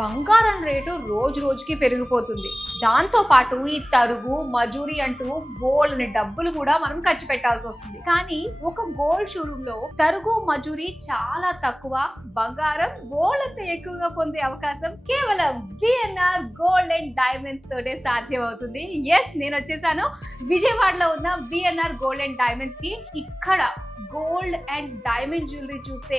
బంగారం రేటు రోజు రోజుకి పెరిగిపోతుంది. దాంతో పాటు ఈ తరుగు మజూరి అంటూ గోల్డ్ డబ్బులు కూడా మనం ఖర్చు పెట్టాల్సి వస్తుంది. కానీ ఒక గోల్డ్ షోరూమ్ లో తరుగు మజూరి చాలా తక్కువ, బంగారం గోల్డ్ అంత ఎక్కువగా పొందే అవకాశం కేవలం బిఎన్ఆర్ గోల్డ్ అండ్ డైమండ్స్ తోటే సాధ్యం అవుతుంది. ఎస్, నేను వచ్చేసాను విజయవాడలో ఉన్న బిఎన్ఆర్ గోల్డ్ అండ్ డైమండ్స్ కి. ఇక్కడ గోల్డ్ అండ్ డైమండ్ జ్యువెలరీ చూస్తే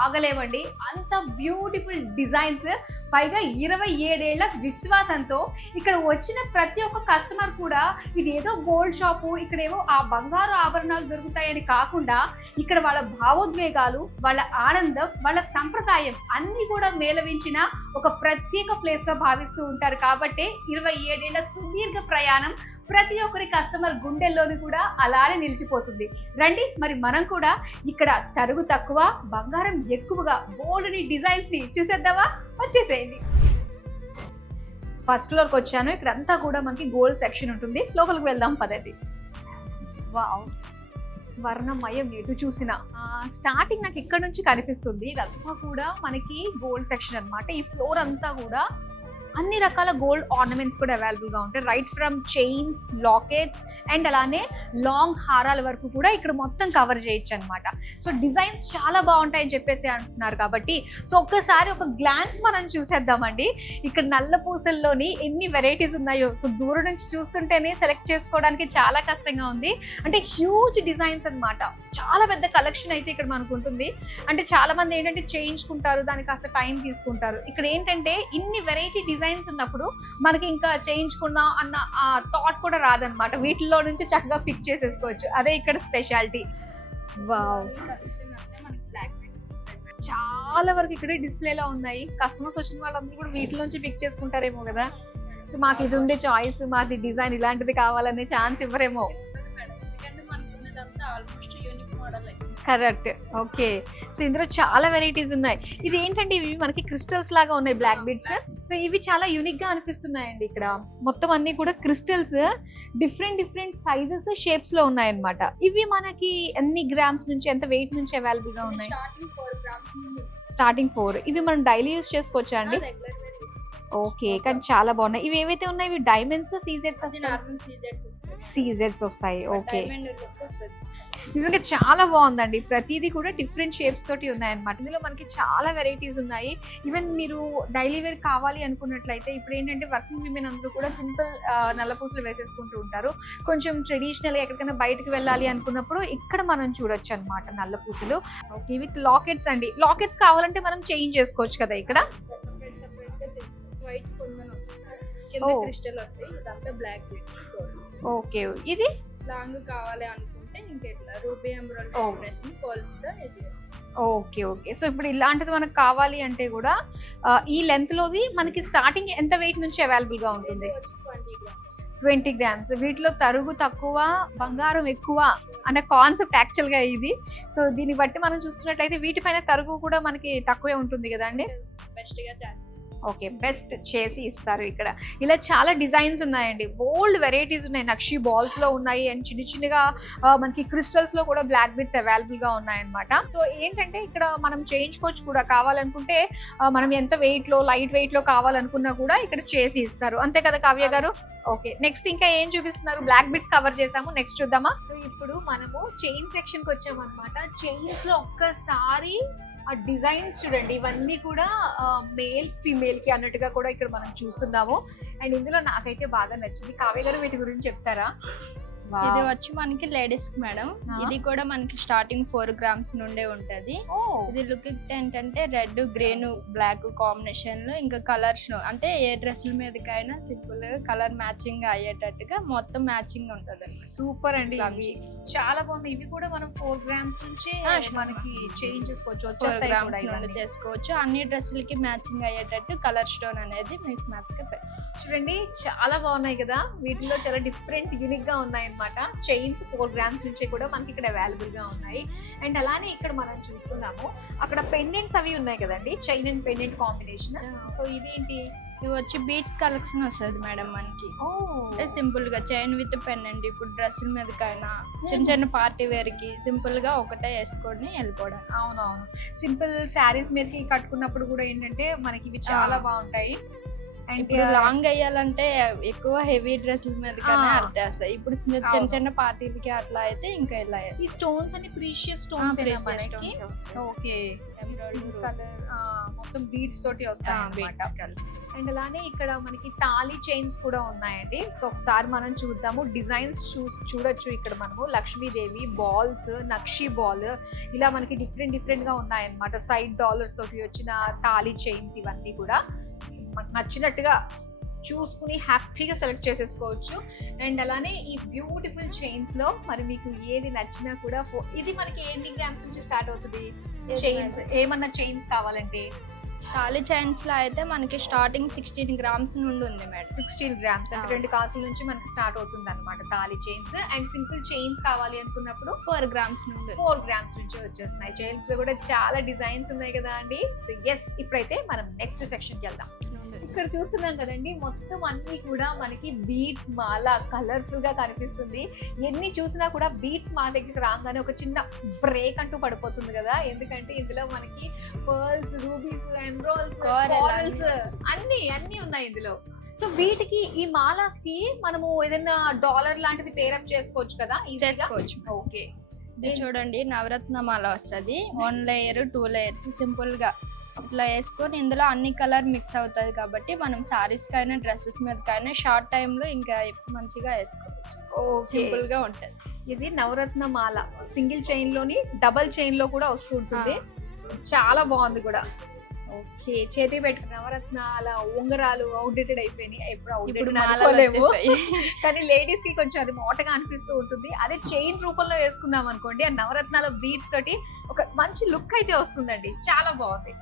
ఆగలేమండి. అంత బ్యూటిఫుల్ డిజైన్స్, పైగా 27 ఏళ్ల విశ్వాసంతో ఇక్కడ వచ్చిన ప్రతి ఒక్క కస్టమర్ కూడా ఇది ఏదో గోల్డ్ షాపు, ఇక్కడేవో ఆ బంగారు ఆభరణాలు దొరుకుతాయని కాకుండా ఇక్కడ వాళ్ళ భావోద్వేగాలు, వాళ్ళ ఆనందం, వాళ్ళ సంప్రదాయం అన్ని కూడా మేళవించిన ఒక ప్రత్యేక ప్లేస్ గా భావిస్తూ ఉంటారు. కాబట్టి 27 ఏళ్ల సుదీర్ఘ ప్రయాణం ప్రతి ఒక్కరి కస్టమర్ గుండెల్లోని కూడా అలానే నిలిచిపోతుంది. రండి, మరి మనం కూడా ఇక్కడ తరుగు తక్కువ, బంగారం ఎక్కువగా గోల్డ్ డిజైన్స్ ని చూసేద్దామా? వచ్చేసేయండి. ఫస్ట్ ఫ్లోర్కి వచ్చాను. ఇక్కడ అంతా కూడా మనకి గోల్డ్ సెక్షన్ ఉంటుంది. లోపలికి వెళ్దాం పదండి. వావ్, స్వర్ణమయం ఎటు చూసిన. స్టార్టింగ్ నాకు ఇక్కడ నుంచి కనిపిస్తుంది. ఇదంతా కూడా మనకి గోల్డ్ సెక్షన్ అన్నమాట. ఈ ఫ్లోర్ అంతా కూడా అన్ని రకాల గోల్డ్ ఆర్నమెంట్స్ కూడా అవైలబుల్గా ఉంటాయి. Right from chains, lockets and అలానే లాంగ్ హారాల వరకు కూడా ఇక్కడ మొత్తం కవర్ చేయొచ్చు అనమాట. సో డిజైన్స్ చాలా బాగుంటాయని చెప్పేసి అంటున్నారు కాబట్టి సో ఒక్కసారి ఒక గ్లాన్స్ మనం చూసేద్దామండి. ఇక్కడ నల్ల పూసల్లోని ఎన్ని వెరైటీస్ ఉన్నాయో సో దూరం నుంచి చూస్తుంటేనే సెలెక్ట్ చేసుకోవడానికి చాలా కష్టంగా ఉంది. అంటే హ్యూజ్ డిజైన్స్ అనమాట. చాలా పెద్ద కలెక్షన్ అయితే ఇక్కడ మనకు ఉంటుంది. అంటే చాలా మంది ఏంటంటే చేయించుకుంటారు, దానికి కాస్త టైం తీసుకుంటారు. ఇక్కడ ఏంటంటే ఇన్ని వెరైటీ డిజైన్స్ ఉన్నప్పుడు మనకి ఇంకా చేయించుకుందాం అన్న ఆ థాట్ కూడా రాదనమాట. వీటిల్లో నుంచి చక్కగా పిక్ చేసేసుకోవచ్చు. అదే ఇక్కడ స్పెషాలిటీ. వావ్, చాలా వరకు ఇక్కడే డిస్ప్లేలో ఉన్నాయి. కస్టమర్స్ వచ్చిన వాళ్ళందరూ కూడా వీటిలోంచి పిక్ చేసుకుంటారేమో కదా. సో మాకు ఇది ఉండే చాయిస్, మాది డిజైన్ ఇలాంటిది కావాలనే ఛాన్స్ ఇవ్వరేమో. కరెక్ట్. ఓకే, సో ఇందులో చాలా వెరైటీస్ ఉన్నాయి. ఇది ఏంటంటే ఇవి మనకి క్రిస్టల్స్ లాగా ఉన్నాయి, బ్లాక్ బీడ్స్. సో ఇవి చాలా యూనిక్ గా అనిపిస్తున్నాయండి. ఇక్కడ మొత్తం అన్ని కూడా క్రిస్టల్స్ డిఫరెంట్ సైజెస్, షేప్స్ లో ఉన్నాయన్నమాట. ఇవి మనకి ఎన్ని గ్రామ్స్ నుంచి, ఎంత వెయిట్ నుంచి అవైలబుల్ గా ఉన్నాయి? స్టార్టింగ్ 4. ఇవి మనం డైలీ యూజ్ చేసుకోవచ్చా అండి? ఓకే, కానీ చాలా బాగున్నాయి. ఇవి ఏవైతే ఉన్నాయి ఇవి డైమండ్స్, సీజర్స్ వస్తాయి. ఓకే, నిజంగా చాలా బాగుందండి. ప్రతిదీ కూడా డిఫరెంట్ షేప్స్ తోటి ఉన్నాయన్నమాట. ఇందులో మనకి చాలా వెరైటీస్ ఉన్నాయి. ఈవెన్ మీరు డైలీ వేర్ కావాలి అనుకున్నట్లయితే ఇప్పుడు ఏంటంటే వర్కింగ్ విమెన్ అందరూ కూడా సింపుల్ నల్ల పూసలు వేసేసుకుంటూ ఉంటారు. కొంచెం ట్రెడిషనల్గా ఎక్కడికైనా బయటకు వెళ్ళాలి అనుకున్నప్పుడు ఇక్కడ మనం చూడొచ్చు అనమాట నల్ల పూసలు. ఓకే, విత్ లాకెట్స్ అండి. లాకెట్స్ కావాలంటే మనం చేంజ్ చేసుకోవచ్చు కదా ఇక్కడ. ఓకే, ఇది లాంగ్ కావాలి అనుకుంటే ఇంకెట్లా రూబీ ఎమరాల్డ్ కాంబినేషన్ పోల్స్తో ఇది. ఓకే, సో ఇప్పుడు ఇలాంటిది మనకు కావాలి అంటే కూడా ఈ లెంత్ లోది మనకి స్టార్టింగ్ ఎంత వెయిట్ నుంచి అవైలబుల్ గా ఉంటుంది? 20 గ్రామ్స్. వీటిలో తరుగు తక్కువ, బంగారం ఎక్కువ అనే కాన్సెప్ట్ యాక్చువల్ గా ఇది. సో దీన్ని బట్టి మనం చూసుకున్నట్లయితే వీటిపైన తరుగు కూడా మనకి తక్కువే ఉంటుంది కదా అండి. బెస్ట్ గా చేస్తారు. ఓకే, బెస్ట్ చేసి ఇస్తారు ఇక్కడ. ఇలా చాలా డిజైన్స్ ఉన్నాయండి. బోల్డ్ వెరైటీస్ ఉన్నాయి. నక్షి బాల్స్ లో ఉన్నాయి అండ్ చిన్నగా మనకి క్రిస్టల్స్ లో కూడా బ్లాక్ బీడ్స్ అవైలబుల్ గా ఉన్నాయన్నమాట. సో ఏంటంటే ఇక్కడ మనం చేయించుకోవచ్చు కూడా. కావాలనుకుంటే మనం ఎంత వెయిట్ లో, లైట్ వెయిట్ లో కావాలనుకున్నా కూడా ఇక్కడ చేసి ఇస్తారు. అంతే కదా కావ్య గారు? ఓకే, నెక్స్ట్ ఇంకా ఏం చూపిస్తున్నారు? బ్లాక్ బీడ్స్ కవర్ చేసాము, నెక్స్ట్ చూద్దామా? సో ఇప్పుడు మనము చైన్ సెక్షన్ కి వచ్చాము అనమాట. చైన్స్ లో ఒక్కసారి ఆ డిజైన్స్ చూడండి. ఇవన్నీ కూడా మేల్ ఫీమేల్ కి అన్నట్టుగా కూడా ఇక్కడ మనం చూస్తున్నాము. అండ్ ఇందులో నాకైతే బాగా నచ్చింది. కావ్య గారు వీటి గురించి చెప్తారా? ఇది వచ్చి మనకి లేడీస్ కి మేడం. ఇది కూడా మనకి స్టార్టింగ్ 4 గ్రామ్స్ నుండే ఉంటది. ఇది లుక్ ఏంటంటే రెడ్, గ్రీన్, బ్లాక్ కాంబినేషన్ లో ఇంకా కలర్స్ అంటే ఏ డ్రెస్ల మీదకైనా సింపుల్ గా కలర్ మ్యాచింగ్ అయ్యేటట్టుగా మొత్తం మ్యాచింగ్ ఉంటది. సూపర్ అండి, చాలా బాగున్నాయి. ఇవి కూడా మనం 4 గ్రామ్స్ నుంచి మనకి చేంజ్ చేసుకోవచ్చు. అన్ని డ్రెస్సులకి మ్యాచింగ్ అయ్యేటట్టు కలర్ స్టోన్ అనేది మీకు మ్యాచ్ గా చూడండి. చాలా బాగున్నాయి కదా. వీటిలో చాలా డిఫరెంట్ యూనిక్ గా ఉన్నాయి అన్నమాట. చైన్స్ 4 గ్రామ్స్ నుంచి కూడా మనకి ఇక్కడ అవైలబుల్ గా ఉన్నాయి. అండ్ అలానే ఇక్కడ మనం చూస్తున్నాము అక్కడ పెండెంట్స్ అవి ఉన్నాయి కదండి, chain and pendant combination. So ఇదేంటి? ఇవి వచ్చి బీట్స్ కలెక్షన్ వస్తుంది మేడం మనకి. అంటే సింపుల్ గా చైన్ విత్ పెండెంట్, ఇప్పుడు డ్రెస్సుల మీదకైనా చిన్న చిన్న పార్టీ వేర్ కి సింపుల్ గా ఒకటే వేసుకొని వెళ్ళిపోవడం. అవునవును, సింపుల్ శారీస్ మీదకి కట్టుకున్నప్పుడు కూడా ఏంటంటే మనకి ఇవి చాలా బాగుంటాయి. ఇప్పుడు లాంగ్ అయ్యాలంటే ఎక్కువ హెవీ డ్రెస్సుల మీద అర్థేస్తాయి. ఇప్పుడు చిన్న చిన్న పార్టీలకి అట్లా అయితే ఇంకా ఇలా ఈ స్టోన్స్ అన్ని ప్రీషియస్ స్టోన్స్ ఓకే, మొత్తం బీడ్స్ తోటి వస్తాయి. అండ్ అలానే ఇక్కడ మనకి తాళి చైన్స్ కూడా ఉన్నాయండి. సో ఒకసారి మనం చూద్దాము, డిజైన్స్ చూడొచ్చు. ఇక్కడ మనము లక్ష్మీదేవి బాల్స్, నక్షి బాల్, ఇలా మనకి డిఫరెంట్ గా ఉన్నాయన్నమాట. సైడ్ డాలర్స్ తోటి వచ్చిన తాళి చైన్స్, ఇవన్నీ కూడా నచ్చినట్టుగా చూసుకుని హ్యాపీగా సెలెక్ట్ చేసేసుకోవచ్చు. అండ్ అలానే ఈ బ్యూటిఫుల్ చైన్స్ లో మరి మీకు ఏది నచ్చినా కూడా ఇది మనకి ఎన్ని గ్రామ్స్ నుంచి స్టార్ట్ అవుతుంది చైన్స్? ఏమన్నా చైన్స్ కావాలంటే తాళి చైన్స్ లో అయితే మనకి స్టార్టింగ్ 16 గ్రామ్స్ నుండి ఉంది మేడం. 16 గ్రామ్స్ అంటే 2 కాసుల నుంచి మనకి స్టార్ట్ అవుతుంది అనమాట తాళి చైన్స్. అండ్ సింపుల్ చైన్స్ కావాలి అనుకున్నప్పుడు 4 గ్రామ్స్ నుండి 4 గ్రామ్స్ నుంచి వచ్చేస్తున్నాయి. చైన్స్ లో కూడా చాలా డిజైన్స్ ఉన్నాయి కదా అండి. సో ఎస్, ఇప్పుడైతే మనం నెక్స్ట్ సెక్షన్ కి వెళ్దాం. ఇక్కడ చూస్తున్నాం కదండి, మొత్తం అన్ని కూడా మనకి బీడ్స్ మాల కలర్ఫుల్ గా కనిపిస్తుంది. ఎన్ని చూసినా కూడా బీడ్స్ మా దగ్గరికి రాగానే ఒక చిన్న బ్రేక్ అంటూ పడిపోతుంది కదా. ఎందుకంటే ఇందులో మనకి పర్ల్స్, రూబీస్, ఎమరాల్డ్స్, కోరల్స్ అన్ని ఉన్నాయి ఇందులో. సో వీటికి ఈ మాలాస్ కి మనము ఏదైనా డాలర్ లాంటిది పేరప్ చేసుకోవచ్చు కదా? చేసుకోవచ్చు. ఓకే, ఇది చూడండి, నవరత్న మాల వస్తుంది. 1 లేయర్ 2 లేయర్స్ సింపుల్ గా ఇట్లా వేసుకొని ఇందులో అన్ని కలర్ మిక్స్ అవుతుంది కాబట్టి మనం సారీస్ కైనా డ్రెస్సెస్ మీద కైనా షార్ట్ టైమ్ లో ఇంకా మంచిగా వేసుకోవచ్చు. సింపుల్ గా ఉంటది. ఇది నవరత్న మాల సింగిల్ చైన్ లోని డబల్ చైన్ లో కూడా వస్తూ ఉంటుంది. చాలా బాగుంది కూడా. ఓకే, చేతి పెట్టుకున్న నవరత్నాల ఉంగరాలు అవుట్డేటెడ్ అయిపోయినాయి. ఇప్పుడు మాలలేము కానీ లేడీస్ కి కొంచెం అది మోటగా అనిపిస్తూ ఉంటుంది. అదే చైన్ రూపంలో వేసుకున్నాం అనుకోండి, ఆ నవరత్నాల బీడ్స్ తోటి ఒక మంచి లుక్ అయితే వస్తుందండి. చాలా బాగుంది,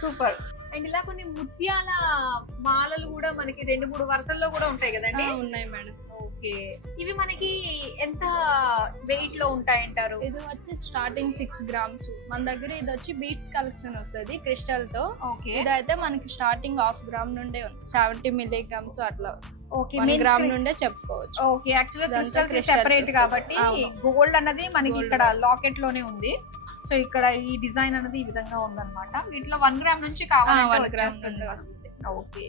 సూపర్. అండ్ ఇలా కొన్ని ముత్యాల మాలలు కూడా మనకి 2-3 వరుసల్లో కూడా ఉంటాయి కదండి? ఉన్నాయి మేడం. ఓకే, ఇవి మనకి ఎంత వెయిట్ లో ఉంటాయంటారు? ఇది వచ్చి స్టార్టింగ్ 6 గ్రామ్స్. మన దగ్గర ఇది వచ్చి బీట్స్ కలెక్షన్ వస్తుంది క్రిస్టల్ తో. ఓకే, ఇదైతే మనకి స్టార్టింగ్ 1/2 గ్రామ్ నుండే ఉంది. 70 మిల్లీగ్రామ్స్ అట్లా. ఓకే, 1 గ్రామ్ నుండే చెప్పుకోవచ్చు. ఓకే, యాక్చువల్గా క్రిస్టల్స్ సెపరేట్ కాబట్టి గోల్డ్ అన్నది మనకి ఇక్కడ లాకెట్ లోనే ఉంది. సో ఇక్కడ ఈ డిజైన్ అనేది ఈ విధంగా ఉందన్నమాట. వీటిలో 1 గ్రామ్ నుంచి కావాలి 1 గ్రామ్ నుండి వస్తుంది. ఓకే,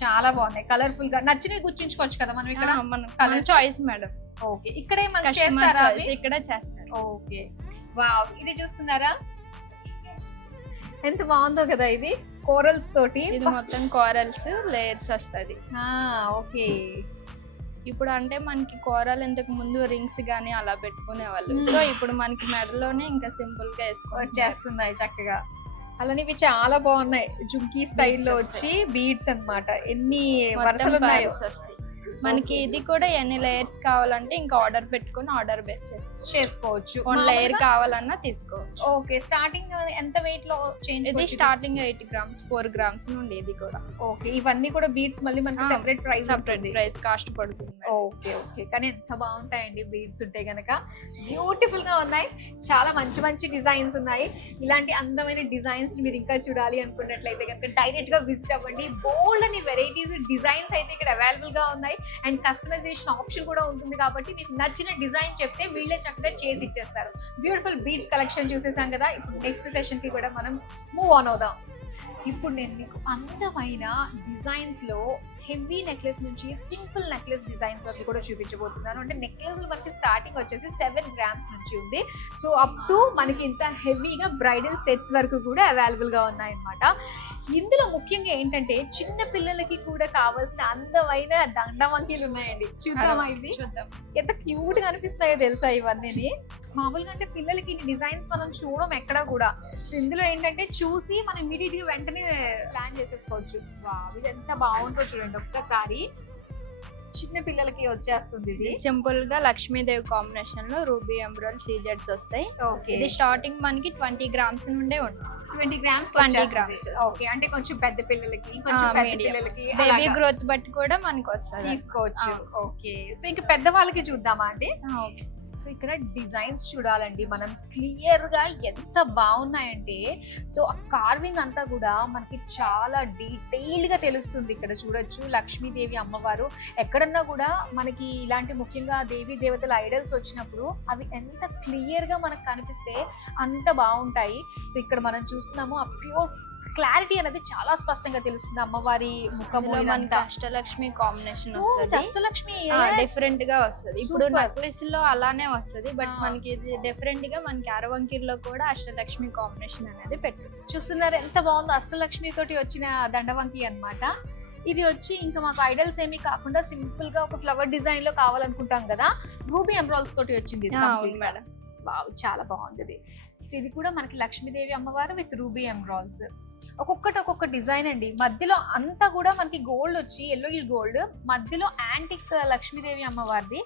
చాలా బాగున్నాయి, కలర్ఫుల్ గా. నచ్చినవి గుర్తించుకోవచ్చు కదా మనం ఇక్కడ? Colour choice madam. ఓకే, ఇక్కడే మనం చేస్తారా? ఇక్కడ చేస్తారు. ఓకే, వావ్, ఇది చూస్తున్నారా ఎంత బాగుందో కదా. ఇది కోరల్స్ తోటి, ఇది మొత్తం కోరల్స్ లేయర్స్ వస్తది. ఓకే, ఇప్పుడు అంటే మనకి కోరల్ ఇంతకు ముందు రింగ్స్ గానీ అలా పెట్టుకునే వాళ్ళు. సో ఇప్పుడు మనకి మెడలోనే ఇంకా సింపుల్ గా వచ్చేస్తున్నాయి చక్కగా. అలానే ఇవి చాలా బాగున్నాయి, జుంకీ స్టైల్లో వచ్చి బీడ్స్ అన్నమాట. ఎన్ని వరుసలు ఉన్నాయో. మనకి ఇది కూడా ఎన్ని లేయర్స్ కావాలంటే ఇంకా ఆర్డర్ పెట్టుకుని ఆర్డర్ బేస్ చేసుకోవచ్చు. 1 లేయర్ కావాలన్నా తీసుకోవచ్చు. ఓకే, స్టార్టింగ్ ఎంత వెయిట్ లో చేంజ్? ఇది స్టార్టింగ్ 8 గ్రామ్స్ 4 గ్రామ్స్ నుండి ఇది కూడా. ఓకే, ఇవన్నీ కూడా బీడ్స్ మళ్ళీ మనకి సెపరేట్ ప్రైస్ కాస్ట్ పడుతుంది. ఓకే ఓకే, కానీ ఎంత బాగుంటాయండి బీడ్స్ ఉంటే గనక. బ్యూటిఫుల్ గా ఉన్నాయి, చాలా మంచి మంచి డిజైన్స్ ఉన్నాయి. ఇలాంటి అందమైన డిజైన్స్ మీరు ఇంకా చూడాలి అనుకున్నట్లయితే కనుక డైరెక్ట్ గా విజిట్ అవ్వండి. బోల్డ్ అని వెరైటీస్ డిజైన్స్ అయితే ఇక్కడ అవైలబుల్ గా ఉన్నాయి. అండ్ కస్టమైజేషన్ ఆప్షన్ కూడా ఉంటుంది కాబట్టి మీకు నచ్చిన డిజైన్ చెప్తే వీళ్ళే చక్కగా చేసి ఇచ్చేస్తారు. బ్యూటిఫుల్ బీడ్స్ కలెక్షన్ చూసేసాం కదా. ఇప్పుడు నెక్స్ట్ సెషన్ కి కూడా మనం మూవ్ ఆన్ అవుదాం. ఇప్పుడు నేను మీకు అందమైన డిజైన్స్ లో హెవీ నెక్లెస్ నుంచి సింపుల్ నెక్లెస్ డిజైన్స్ వరకు కూడా చూపించబోతున్నాను. అంటే నెక్లెస్ మనకి స్టార్టింగ్ వచ్చేసి 7 గ్రామ్స్ నుంచి ఉంది. సో అప్ టు మనకి ఇంత హెవీగా బ్రైడల్ సెట్స్ వరకు కూడా అవైలబుల్ గా ఉన్నాయన్నమాట. ఇందులో ముఖ్యంగా ఏంటంటే చిన్న పిల్లలకి కూడా కావాల్సిన అందమైన దండవంకీలు ఉన్నాయండి. చూద్దామా? ఇది చూద్దాం. ఎంత క్యూట్ గా అనిపిస్తున్నాయో తెలుసా ఇవన్నీ. మామూలుగా అంటే పిల్లలకి డిజైన్స్ మనం చూడడం ఎక్కడా కూడా. సో ఇందులో ఏంటంటే చూసి మనం ఇమీడియట్ గా వెంటనే ప్లాన్ చేసేసుకోవచ్చు. వావ్, ఇది ఎంత బాగుందో చూడండి ఒక్కసారి. చిన్న పిల్లలకి వచ్చేస్తుంది. ఇది సింపుల్ గా లక్ష్మీదేవి కాంబినేషన్ లో రూబీ ఎమరాల్డ్ సీజెడ్స్ వస్తాయి. ఓకే, ఇది స్టార్టింగ్ మనకి 20 గ్రామ్స్ నుండే ఉంటుంది. 20 గ్రామ్స్. ఓకే, అంటే కొంచెం పెద్ద పిల్లలకి, కొంచెం పెద్ద పిల్లలకి బేబీ గ్రోత్ బట్టి కూడా మనకి వస్తుంది, తీసుకోవచ్చు. ఓకే, సో ఇంకా పెద్ద వాళ్ళకి చూద్దామా అండి? సో ఇక్కడ డిజైన్స్ చూడాలండి మనం క్లియర్ గా ఎంత బాగున్నాయంటే, సో ఆ కార్వింగ్ అంతా కూడా మనకి చాలా డీటెయిల్డ్ గా తెలుస్తుంది. ఇక్కడ చూడొచ్చు లక్ష్మీదేవి అమ్మవారు. ఎక్కడన్నా కూడా మనకి ఇలాంటి ముఖ్యంగా దేవీ దేవతల ఐడల్స్ వచ్చినప్పుడు అవి ఎంత క్లియర్ గా మనకు కనిపిస్తే అంత బాగుంటాయి. సో ఇక్కడ మనం చూస్తున్నాము ఆ ప్యూర్ క్లారిటీ అనేది చాలా స్పష్టంగా తెలుస్తుంది. అమ్మవారి ముఖము మనకి అష్టలక్ష్మి కాంబినేషన్ వస్తుంది. అష్టలక్ష్మి డిఫరెంట్ గా వస్తుంది. ఇప్పుడు నెక్లెస్ లో అలానే వస్తుంది, బట్ మనకి ఇది డిఫరెంట్ గా మనకి అరవంకిలో కూడా అష్టలక్ష్మి కాంబినేషన్ అనేది పెట్టారు. చూస్తున్నారు ఎంత బాగుందో, అష్టలక్ష్మి తోటి వచ్చిన దండవంకి అన్నమాట. ఇది వచ్చి ఇంకా మాకు ఐడల్స్ ఏమీ కాకుండా సింపుల్ గా ఒక ఫ్లవర్ డిజైన్ లో కావాలనుకుంటాం కదా, రూబీ ఎమరాల్డ్స్ తోటి వచ్చింది మేడం. చాలా బాగుంది. సో ఇది కూడా మనకి లక్ష్మీదేవి అమ్మవారు విత్ రూబీ ఎమరాల్డ్స్. ఒక్కొక్కటి ఒక్కొక్క డిజైన్ అండి. మధ్యలో అంతా కూడా మనకి గోల్డ్ వచ్చి ఎల్లోయిష్ గోల్డ్, మధ్యలో యాంటిక్ లక్ష్మీదేవి అమ్మవారిది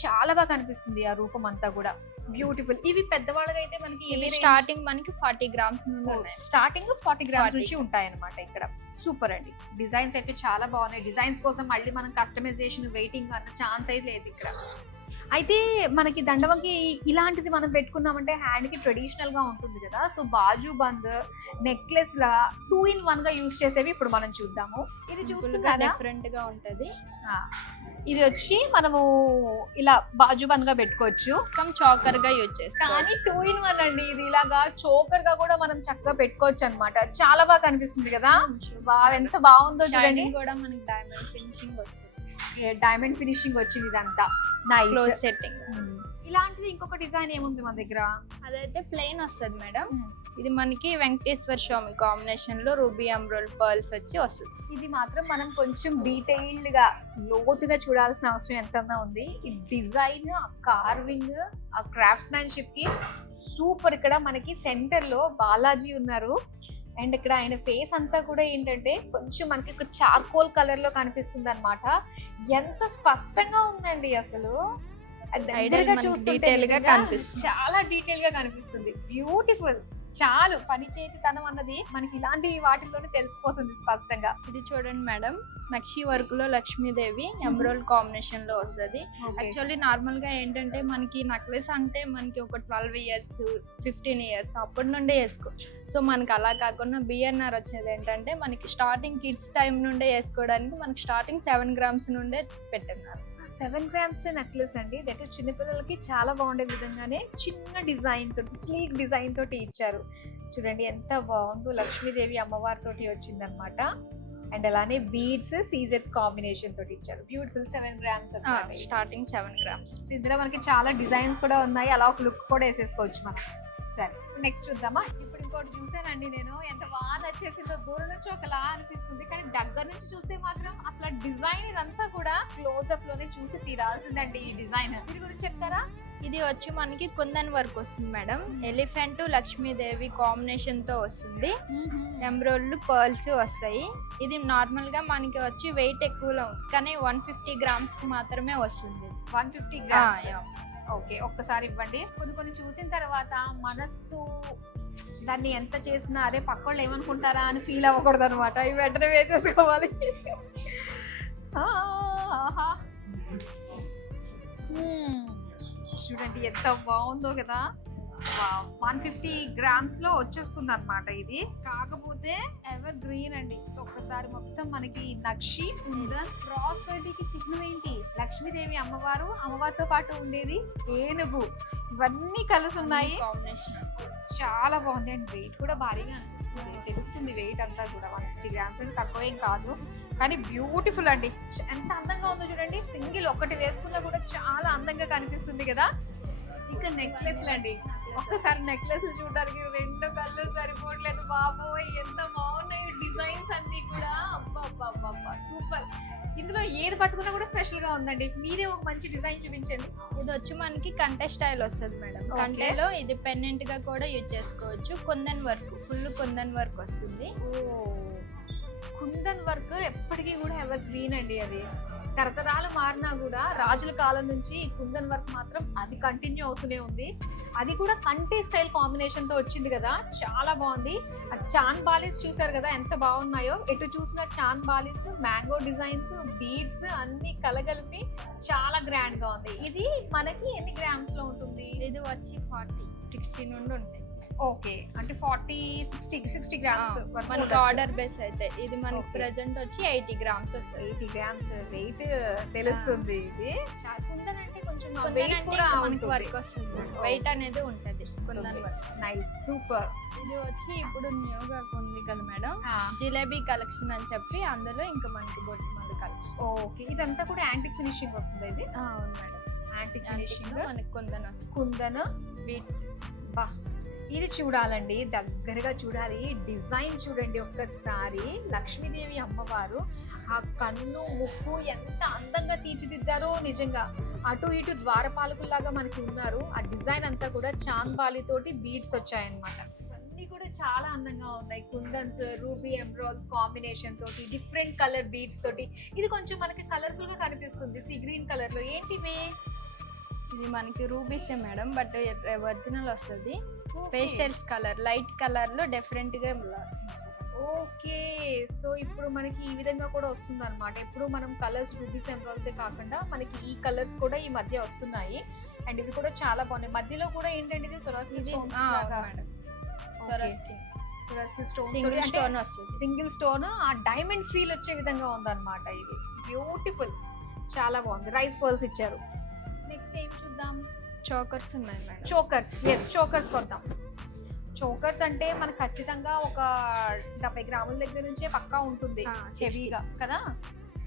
చాలా బాగా కనిపిస్తుంది ఆ రూపం అంతా కూడా బ్యూటిఫుల్. ఇవి పెద్దవాళ్ళగా అయితే మనకి స్టార్టింగ్ మనకి 40 grams నుండి ఉన్నాయి. స్టార్టింగ్ 40 grams నుంచి ఉంటాయి అనమాట. ఇక్కడ సూపర్ అండి. డిజైన్స్ అయితే చాలా బాగున్నాయి. డిజైన్స్ కోసం మళ్ళీ మనం కస్టమైజేషన్ వెయిటింగ్ అన్న ఛాన్స్ అయితే లేదు ఇక్కడ. అయితే మనకి దండవంకి ఇలాంటిది మనం పెట్టుకున్నామంటే హ్యాండ్ కి ట్రెడిషనల్ గా ఉంటుంది కదా. సో బాజు బంద్, నెక్లెస్ లా 2-in-1 గా యూజ్ చేసేవి ఇప్పుడు మనం చూద్దాము. ఇది చూస్తుందా డిఫరెంట్ గా ఉంటది. ఇది వచ్చి మనము ఇలా బాజు బంద్ గా పెట్టుకోవచ్చు, చోకర్ గా యూజ్ చేస్తాం. కానీ 2-in-1 అండి. ఇది ఇలాగా చోకర్ గా కూడా మనం చక్కగా పెట్టుకోవచ్చు అన్నమాట. చాలా బాగా కనిపిస్తుంది కదా. ఎంత బాగుందో చూడండి. కూడా మనకి డైమండ్ ఫినిషింగ్ వస్తుంది. డైమండ్ ఫినిషింగ్ వచ్చింది ఇదంతా. Nice setting. ఇలాంటిది ఇంకొక డిజైన్ ఏముంది మన దగ్గర? అదైతే ప్లెయిన్ వస్తుంది మేడం. ఇది మనకి వెంకటేశ్వర స్వామి కాంబినేషన్ లో రూబీ ఎమరాల్డ్ పర్ల్స్ వచ్చి వస్తుంది. ఇది మాత్రం మనం కొంచెం డీటెయిల్డ్ గా లోతుగా చూడాల్సిన అవసరం ఎంతన్నా ఉంది. ఈ డిజైన్, ఆ కార్వింగ్, ఆ క్రాఫ్ట్స్ మ్యాన్షిప్ కి సూపర్. ఇక్కడ మనకి సెంటర్ లో బాలాజీ ఉన్నారు. అండ్ ఇక్కడ ఆయన ఫేస్ అంతా కూడా ఏంటంటే కొంచెం మనకి ఒక చార్కోల్ కలర్ లో కనిపిస్తుంది అనమాట. ఎంత స్పష్టంగా ఉందండి అసలు. దగ్గరగా చూస్తుంటే చాలా డీటెయిల్ గా కనిపిస్తుంది. బ్యూటిఫుల్. చాలు పని చేతితనం అన్నది మనకి ఇలాంటి వాటిల్లోనే తెలిసిపోతుంది స్పష్టంగా. ఇది చూడండి మేడం, నక్షి వర్క్ లో లక్ష్మీదేవి ఎమరాల్డ్ కాంబినేషన్ లో వస్తుంది. యాక్చువల్లీ నార్మల్ గా ఏంటంటే మనకి నెక్లెస్ అంటే మనకి ఒక 12 years 15 years అప్పటి నుండే వేసుకోవచ్చు. సో మనకి అలా కాకుండా బిఎన్ఆర్ వచ్చేది ఏంటంటే మనకి స్టార్టింగ్ కిడ్స్ టైం నుండే వేసుకోవడానికి మనకి స్టార్టింగ్ 7 grams నుండే పెట్టినారు. 7 grams నెక్లెస్ అండి. దట్ చిన్నపిల్లలకి చాలా బాగుండే విధంగానే చిన్న డిజైన్ తోటి, స్లీక్ డిజైన్ తోటి ఇచ్చారు. చూడండి ఎంత బాగుందో. లక్ష్మీదేవి అమ్మవారి తోటి వచ్చింది అనమాట. అండ్ అలానే బీడ్స్, సీజర్స్ కాంబినేషన్ తోటి ఇచ్చారు. బ్యూటిఫుల్. 7 grams starting 7 grams. ఇందులో మనకి చాలా డిజైన్స్ కూడా ఉన్నాయి. అలా ఒక లుక్ కూడా వేసేసుకోవచ్చు మనం. సరే నెక్స్ట్ చూద్దామా. ఇప్పుడు ఇంకోటి చూసానండి నేను, ఎంత బాగా నచ్చేసిందో. దూరం నుంచి ఒకలా అనిపిస్తుంది, కానీ దగ్గర నుంచి చూస్తే మాత్రం అసలు డిజైన్ ఇదంతా కూడా క్లోజ్అప్ లోనే చూసి తీరాల్సిందండి ఈ డిజైన్. దీని గురించి చెప్తారా? ఇది వచ్చి మనకి కుందన్ వర్క్ వస్తుంది మేడం. ఎలిఫెంట్ లక్ష్మీదేవి కాంబినేషన్ తో వస్తుంది. ఎమరాల్డ్ పర్ల్స్ వస్తాయి. ఇది నార్మల్ గా మనకి వచ్చి వెయిట్ ఎక్కువలో కానీ 150 grams మాత్రమే వస్తుంది. 150 grams. ఓకే, ఒక్కసారి ఇవ్వండి. కొన్ని చూసిన తర్వాత మనస్సు దాన్ని ఎంత చేసినా అరే పక్కోళ్ళు ఏమనుకుంటారా అని ఫీల్ అవ్వకూడదు అనమాట. ఇవి వెంటనే వేసేసుకోవాలి. చూడండి ఎంత బాగుందో కదా. 150 grams లో వచ్చేస్తుంది అనమాట ఇది. కాకపోతే ఎవర్ గ్రీన్ అండి. సో ఒక్కసారి మొత్తం మనకి నక్షి, ప్రాస్పెరిటీకి చిహ్నం ఏంటి? లక్ష్మీదేవి అమ్మవారు, అమ్మవారితో పాటు ఉండేది ఏనుగు, ఇవన్నీ కలిసి ఉన్నాయి. చాలా బాగుంది. అండ్ వెయిట్ కూడా భారీగా అనిపిస్తుంది. తెలుస్తుంది వెయిట్ అంతా కూడా. 150 grams అంటే తక్కువేం కాదు, కానీ బ్యూటిఫుల్ అండి. ఎంత అందంగా ఉందో చూడండి. సింగిల్ ఒకటి వేసుకున్నా కూడా చాలా అందంగా కనిపిస్తుంది కదా. ఇంకా నెక్లెస్లు అండి. ఒక్కసారి నెక్లెస్లు చూడడానికి 2 కళ్ళు సరిపోవట్లేదు బాబోయ్. ఎంత బాగున్నాయి డిజైన్స్ అన్ని కూడా. అబ్బా సూపర్. ఇందులో ఏది పట్టుకున్నా కూడా స్పెషల్ గా ఉందండి. మీరే ఒక మంచి డిజైన్ చూపించండి. ఇది వచ్చి మనకి కంటె స్టైల్ వస్తుంది మేడం. కంటెలో ఇది పెండెంట్ గా కూడా యూజ్ చేసుకోవచ్చు. Kundan work, full kundan work వస్తుంది. కుందన్ వర్క్ ఎప్పటికీ కూడా ఎవర్ గ్రీన్ అండి. అది తరతరాలు మారినా కూడా రాజుల కాలం నుంచి ఈ కుందన్ వర్క్ మాత్రం అది కంటిన్యూ అవుతూనే ఉంది. అది కూడా కంటి స్టైల్ కాంబినేషన్ తో వచ్చింది కదా, చాలా బాగుంది. ఆ చాన్ బాలీస్ చూసారు కదా ఎంత బాగున్నాయో, ఎటు చూసిన చాన్ బాలీస్, మ్యాంగో డిజైన్స్, బీడ్స్ అన్ని కలగలిపి చాలా గ్రాండ్ గా ఉంది. ఇది మనకి ఎన్ని గ్రామ్స్ లో ఉంటుంది? ఇది వచ్చి 40-60 నుండి ఉంటాయి. ఓకే, అంటే 40-60 గ్రామ్స్ మనకి ఆర్డర్ బేస్ అయితే. ఇది మనకి ప్రెసెంట్ వచ్చి 80 గ్రామ్స్ వస్తుంది. 80 గ్రామ్స్ వెయిట్ తెలుస్తుంది. ఇది కుందన్ అంటే కొంచెం వెయిట్ కూడా మనకి వర్క్ వస్తుంది, వెయిట్ అనేది ఉంటది కుందన్ వర్క్. Nice, super. ఇది వచ్చి ఇప్పుడు న్యూగా ఉంది కదా మేడం, జిలేబీ కలెక్షన్ అని చెప్పి అందులో ఇంకా మనకి బొట్టిమాల కలెక్షన్. ఓకే, ఇదంతా కూడా యాంటిక్ ఫినిషింగ్ వస్తుంది ఇది? అవును మేడం, యాంటిక్ ఫినిషింగ్ మనకి కుందన్ వస్తుంది. కుందన్ బీట్స్. బా, ఇది చూడాలండి, దగ్గరగా చూడాలి. డిజైన్ చూడండి ఒక్కసారి. లక్ష్మీదేవి అమ్మవారు ఆ కన్ను ముక్కు ఎంత అందంగా తీర్చిదిద్దారో నిజంగా. అటు ఇటు ద్వారపాలకుల్లాగా మనకి ఉన్నారు. ఆ డిజైన్ అంతా కూడా చాంద్బాలి తోటి బీడ్స్ వచ్చాయన్నమాట. అన్ని కూడా చాలా అందంగా ఉన్నాయి. కుందన్స్, రూబీ ఎమరాల్డ్స్ కాంబినేషన్ తోటి, డిఫరెంట్ కలర్ బీడ్స్ తోటి. ఇది కొంచెం మనకి కలర్ఫుల్ గా కనిపిస్తుంది, సీ గ్రీన్ కలర్ లో. ఏంటివి? ఇది మనకి రూబీసే మేడం, బట్ ఒరిజినల్ వస్తుంది. పేస్టల్స్ కలర్, లైట్ కలర్ లో డిఫరెంట్ గా. ఓకే, సో ఇప్పుడు మనకి ఈ విధంగా కూడా వస్తుంది అనమాట. ఇప్పుడు మనం కలర్స్ రూబీస్ ఎమరాల్డ్సే కాకుండా మనకి ఈ కలర్స్ కూడా ఈ మధ్య వస్తున్నాయి. అండ్ ఇవి కూడా చాలా బాగున్నాయి. మధ్యలో కూడా ఏంటంటే ఇది సొరాస్కి స్టోన్స్ లాగా. సొరాస్కి స్టోన్ వస్తుంది, సింగిల్ స్టోన్. ఆ డైమండ్ ఫీల్ వచ్చే విధంగా ఉందన్నమాట. ఇది బ్యూటిఫుల్, చాలా బాగుంది. రైస్ పర్ల్స్ ఇచ్చారు. నెక్స్ట్ ఏం చూద్దాం? చోకర్స్ ఉన్నాయి మేడం. చోకర్స్, ఎస్, చోకర్స్ కొద్దాం. చోకర్స్ అంటే మనకు ఖచ్చితంగా ఒక 70 గ్రాముల దగ్గర నుంచే పక్కా ఉంటుంది, హెవీగా కదా.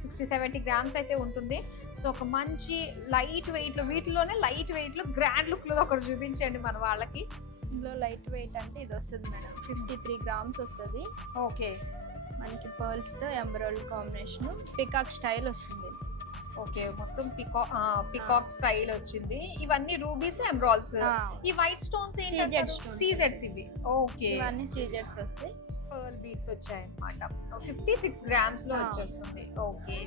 60-70 గ్రామ్స్ అయితే ఉంటుంది. సో ఒక మంచి లైట్ వెయిట్ లో, వీటిలోనే లైట్ వెయిట్ లో గ్రాండ్ లుక్ లో ఒకటి చూపించండి మన వాళ్ళకి. ఇందులో లైట్ వెయిట్ అంటే ఇది వస్తుంది మేడం, 53 గ్రామ్స్ వస్తుంది. ఓకే, మనకి పర్ల్స్ తో ఎంబ్రాయిడరీ కాంబినేషన్, పికాక్ స్టైల్ వస్తుంది. ఓకే, మొత్తం పికాక్ స్టైల్ వచ్చింది. ఇవన్నీ రూబీస్, ఎమరాల్డ్స్. ఈ వైట్ స్టోన్స్ సీజెడ్స్ ఇవి. ఓకే, ఇవన్నీ సీజెడ్స్ వస్తాయి. పర్ల్ బీడ్స్ వచ్చాయి అన్నమాట. 56 గ్రామ్స్ లో వచ్చేస్తుంది. ఓకే,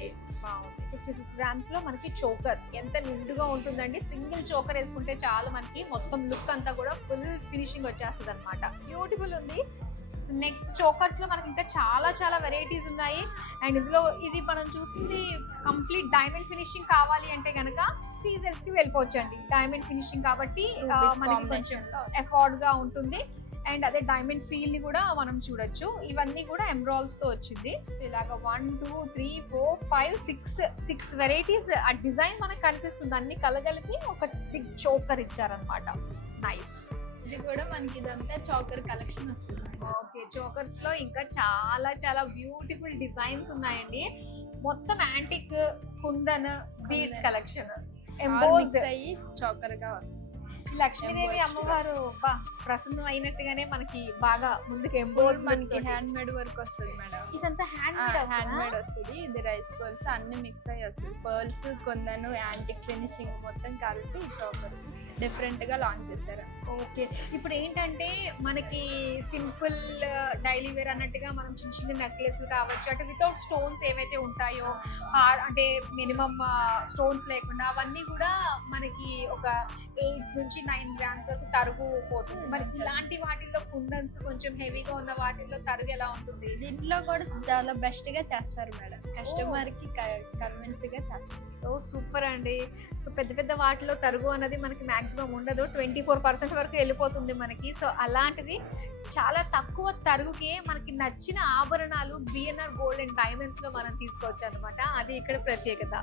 బాగుంది. 56 గ్రామ్స్ లో మనకి చోకర్ ఎంత నిండుగా ఉంటుందండి. సింగిల్ చోకర్ వేసుకుంటే చాలు, మనకి మొత్తం లుక్ అంతా కూడా ఫుల్ ఫినిషింగ్ వచ్చేస్తుంది అనమాట. బ్యూటిఫుల్ ఉంది. నెక్స్ట్ చోకర్స్ లో మనకి ఇంకా చాలా చాలా వెరైటీస్ ఉన్నాయి. అండ్ ఇందులో ఇది మనం చూసింది కంప్లీట్ డైమండ్ ఫినిషింగ్ కావాలి అంటే గనక సీజర్స్ కి వెళ్ళిపోవచ్చు అండి. డైమండ్ ఫినిషింగ్ కాబట్టి మనకి కొంచెం ఎఫోర్డ్ గా ఉంటుంది. అండ్ అదే డైమండ్ ఫీల్ ని కూడా మనం చూడొచ్చు. ఇవన్నీ కూడా ఎమరాల్డ్స్ తో వచ్చింది. సో ఇలాగా 1 2 3 4 5 6 వెరైటీస్. ఆ డిజైన్ మనకు కనిపిస్తుంది, అన్ని కలగలిపి ఒక బిగ్ చోకర్ ఇచ్చారనమాట. నైస్. ఇది కూడా మనకి ఇదంతా చోకర్ కలెక్షన్ వస్తుంది. ఓకే, చోకర్స్ లో ఇంకా చాలా చాలా బ్యూటిఫుల్ డిజైన్స్ ఉన్నాయండి. మొత్తం antique kundan beads collection embossed అయ్యి చోకర్ గా వస్తుంది. లక్ష్మీదేవి అమ్మవారు ప్రసన్నం అయినట్టుగానే మనకి బాగా ముందుకు ఎంబోస్, మనకి హ్యాండ్ మేడ్ వర్క్ వస్తుంది మేడం. ఇదంతా హ్యాండ్ మేడ్ వస్తుంది. ఇది రైస్ పర్ల్స్ అన్ని మిక్స్ అయ్యి వస్తుంది. పర్ల్స్, కుందన్, యాంటిక్ ఫినిషింగ్ మొత్తం కలిపి చోకర్ డిఫరెంట్ గా లాంచ్ చేశారు. ఓకే, ఇప్పుడు ఏంటంటే మనకి సింపుల్ డైలీ వేర్ అన్నట్టుగా మనం చిన్న చిన్న నెక్లెస్ కావచ్చు, అటు వితౌట్ స్టోన్స్ ఏవైతే ఉంటాయో, అంటే మినిమం స్టోన్స్ లేకుండా, అవన్నీ కూడా మనకి ఒక 8 నుంచి 9 గ్రామ్స్ వరకు తరుగు పోతుంది. మరి ఇలాంటి వాటిల్లో కుందన్స్ కొంచెం హెవీగా ఉన్న వాటిల్లో తరుగు ఎలా ఉంటుంది? దీంట్లో కూడా చాలా బెస్ట్ గా చేస్తారు మేడం, కస్టమర్ కి కన్విన్స్ గా చేస్తారు. ఓ సూపర్ అండి. సో పెద్ద పెద్ద వాటిలో తరుగు అన్నది మనకి మాక్సిమం ఉండదు, 24% వరకు వెళ్ళిపోతుంది మనకి. సో అలాంటిది చాలా తక్కువ తరుగుకే మనకి నచ్చిన ఆభరణాలు బిఎన్ఆర్ గోల్డ్ అండ్ డైమండ్స్ లో మనం తీసుకోవచ్చు అనమాట. అది ఇక్కడ ప్రత్యేకత.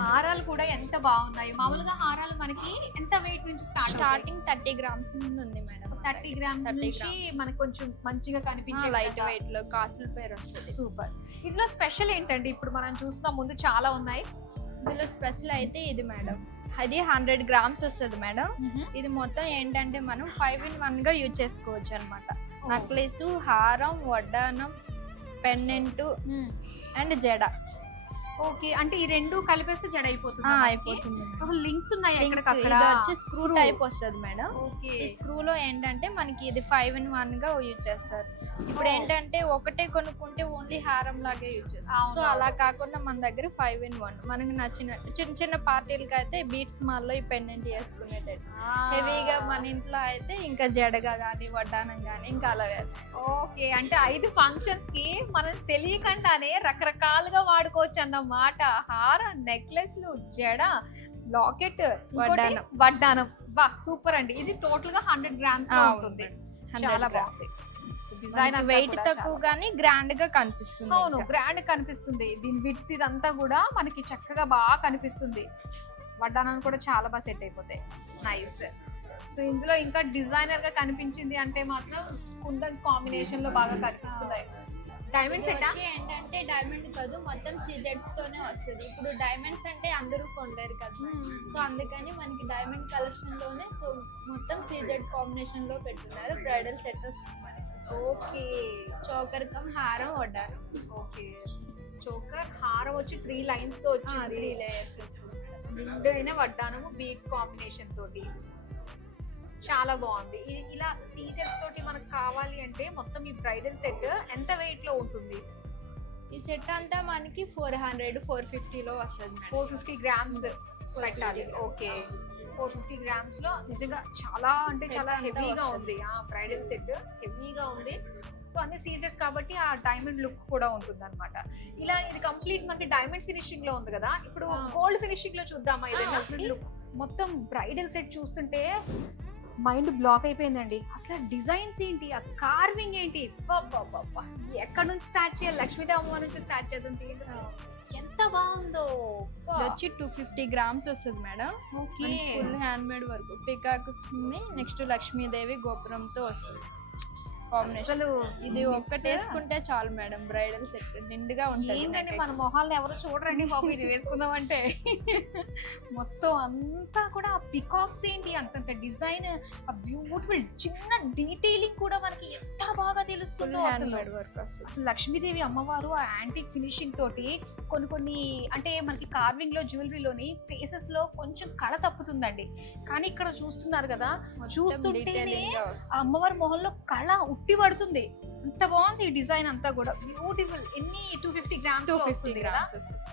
హారాలు కూడా ఎంత బాగున్నాయి. మామూలుగా హారాలు మనకి ఎంత వెయిట్ నుంచి స్టార్టింగ్ 30 గ్రామ్స్ నుండి ఉంది మేడం. 30 గ్రామ్స్ నుంచి మనకు కొంచెం మంచిగా కనిపించే లైట్ వెయిట్ లో కాసుల పేరు వస్తుంది. సూపర్. ఇందులో స్పెషల్ ఏంటండి? ఇప్పుడు మనం చూస్తాం, ముందు చాలా ఉన్నాయి. ఇందులో స్పెషల్ అయితే ఇది మేడం, అది 100 గ్రామ్స్ వస్తుంది మేడం. ఇది మొత్తం ఏంటంటే మనం 5-in-1 గా యూజ్ చేసుకోవచ్చు అనమాట. నెక్లెస్, హారం, వడ్డానం, పెన్నెంట్ అండ్ జడ. ఓకే, అంటే ఈ రెండు కలిపేస్తే జడ అయిపోతుంది. అయిపోతుంది. లింక్స్ ఉన్నాయి ఇది ఎక్కడికక్కడ. వచ్చి స్క్రూ టైప్ వస్తుంది మేడం. ఓకే, ఈ స్క్రూలో ఏంటంటే మనకి ఇది 5-in-1 గా యూజ్ చేస్తారు. ఇప్పుడు ఏంటంటే ఒకటే కొనుక్కుంటే ఓన్లీ హారం లాగే యూజ్ చేస్తారు. సో అలా కాకుండా మన దగ్గర 5-in-1 మనకి నచ్చినట్టు చిన్న చిన్న పార్టీలకి అయితే బీట్స్ మాల్లో ఈ పెండెంట్ వేసుకునేటట్టు, హెవీగా మన ఇంట్లో అయితే ఇంకా జడగా కానీ వడ్డానం కానీ ఇంకా అలా వేస్తాం. ఓకే, అంటే 5 ఫంక్షన్స్ కి మనం తెలియకుండానే రకరకాలుగా వాడుకోవచ్చు అన్నమాట. హారం, నెక్లెస్లు, జడ, లాకెట్, వడ్డానం. బా సూపర్ అండి. ఇది టోటల్ గా 100 grams లో ఉంటుంది. చాలా బాగుంది. డిజైన్ వెయిట్ తక్కువ కానీ గ్రాండ్ గా కనిపిస్తుంది. అవును, గ్రాండ్ కనిపిస్తుంది. దీని విడ్త్ ఇదంతా కూడా మనకి చక్కగా బాగా కనిపిస్తుంది. వడ్డానాన్ని కూడా చాలా బాగా సెట్ అయిపోతాయి. నైస్. సో ఇందులో ఇంకా డిజైనర్ గా కనిపించింది అంటే మాత్రం కుందన్స్ కాంబినేషన్ లో బాగా కనిపిస్తున్నాయి. డైమండ్ సెట్ ఏంటంటే డైమండ్ కాదు, మొత్తం సీజెడ్స్ తోనే వస్తుంది. ఇప్పుడు డైమండ్స్ అంటే అందరూ కొంటారు కదా, సో అందుకని మనకి డైమండ్ కలెక్షన్ లోనే సో మొత్తం సీజెడ్ కాంబినేషన్ లో పెట్టున్నారు. బ్రైడల్ సెట్ వస్తుంది మనకి. ఓకే, చోకర్ కమ్ హారం వడ్డానం. ఓకే, చోకర్ హారం వచ్చి 3 lines తో వచ్చింది. 3 layers వస్తుంది. నిండైన వడ్డానము బీడ్స్ కాంబినేషన్ తోటి చాలా బాగుంది. ఇలా సీజర్స్ తోటి మనకు కావాలి అంటే మొత్తం ఈ బ్రైడల్ సెట్ ఎంత వెయిట్ లో ఉంటుంది? ఈ సెట్ అంతా మనకి 400-450 లో వస్తుంది. 450 grams పెట్టాలి. ఓకే, 450 grams లో నిజంగా చాలా అంటే చాలా హెవీగా ఉంది. బ్రైడల్ సెట్ హెవీగా ఉంది. సో అన్ని సీజర్స్ కాబట్టి ఆ డైమండ్ లుక్ కూడా ఉంటుంది అనమాట. ఇలా ఇది కంప్లీట్ మనకి డైమండ్ ఫినిషింగ్ లో ఉంది కదా, ఇప్పుడు గోల్డ్ ఫినిషింగ్ లో చూద్దామా? ఏదైనా లుక్ మొత్తం బ్రైడల్ సెట్ చూస్తుంటే మైండ్ బ్లాక్ అయిపోయిందండి. అసలు డిజైన్స్ ఏంటి, ఆ కార్వింగ్ ఏంటి, ఎక్కడ నుంచి స్టార్ట్ చేయాలి? లక్ష్మీదేవి అమ్మవారి నుంచి స్టార్ట్ చేద్దాం. ఎంత బాగుందో. ఇది వచ్చి 250 grams వస్తుంది madam. Okay, full hand made work, peacocks next Lakshmidevi గోపురంతో వస్తుంది కాంబినేషన్. అసలు ఇది ఒక్కటి వేసుకుంటే చాలు మేడం, బ్రైడల్ సెట్ నిండుగా ఉంటుంది. ఏంటంటే మన మొహాలను ఎవరు చూడరండి బాబు, ఇది వేసుకుందామంటే. మొత్తం అంతా కూడా పికాక్స్ ఏంటి, అంతంత డిజైన్, ఆ బ్యూటిఫుల్ చిన్న డీటెయిలింగ్ కూడా మనకి ఎంత బాగా తెలుస్తుందో. అసలు లక్ష్మీదేవి అమ్మవారు ఆ యాంటిక్ ఫినిషింగ్ తోటి కొన్ని అంటే మనకి కార్వింగ్ లో జ్యువెలరీలోని ఫేసెస్ లో కొంచెం కళ తప్పుతుందండి. కానీ ఇక్కడ చూస్తున్నారు కదా, చూస్తుంటే ఆ అమ్మవారి మొహంలో కళ ఉట్టి పడుతుంది. అంత బాగుంది ఈ డిజైన్ అంతా కూడా బ్యూటిఫుల్. ఎన్ని 250 grams వస్తుంది కదా,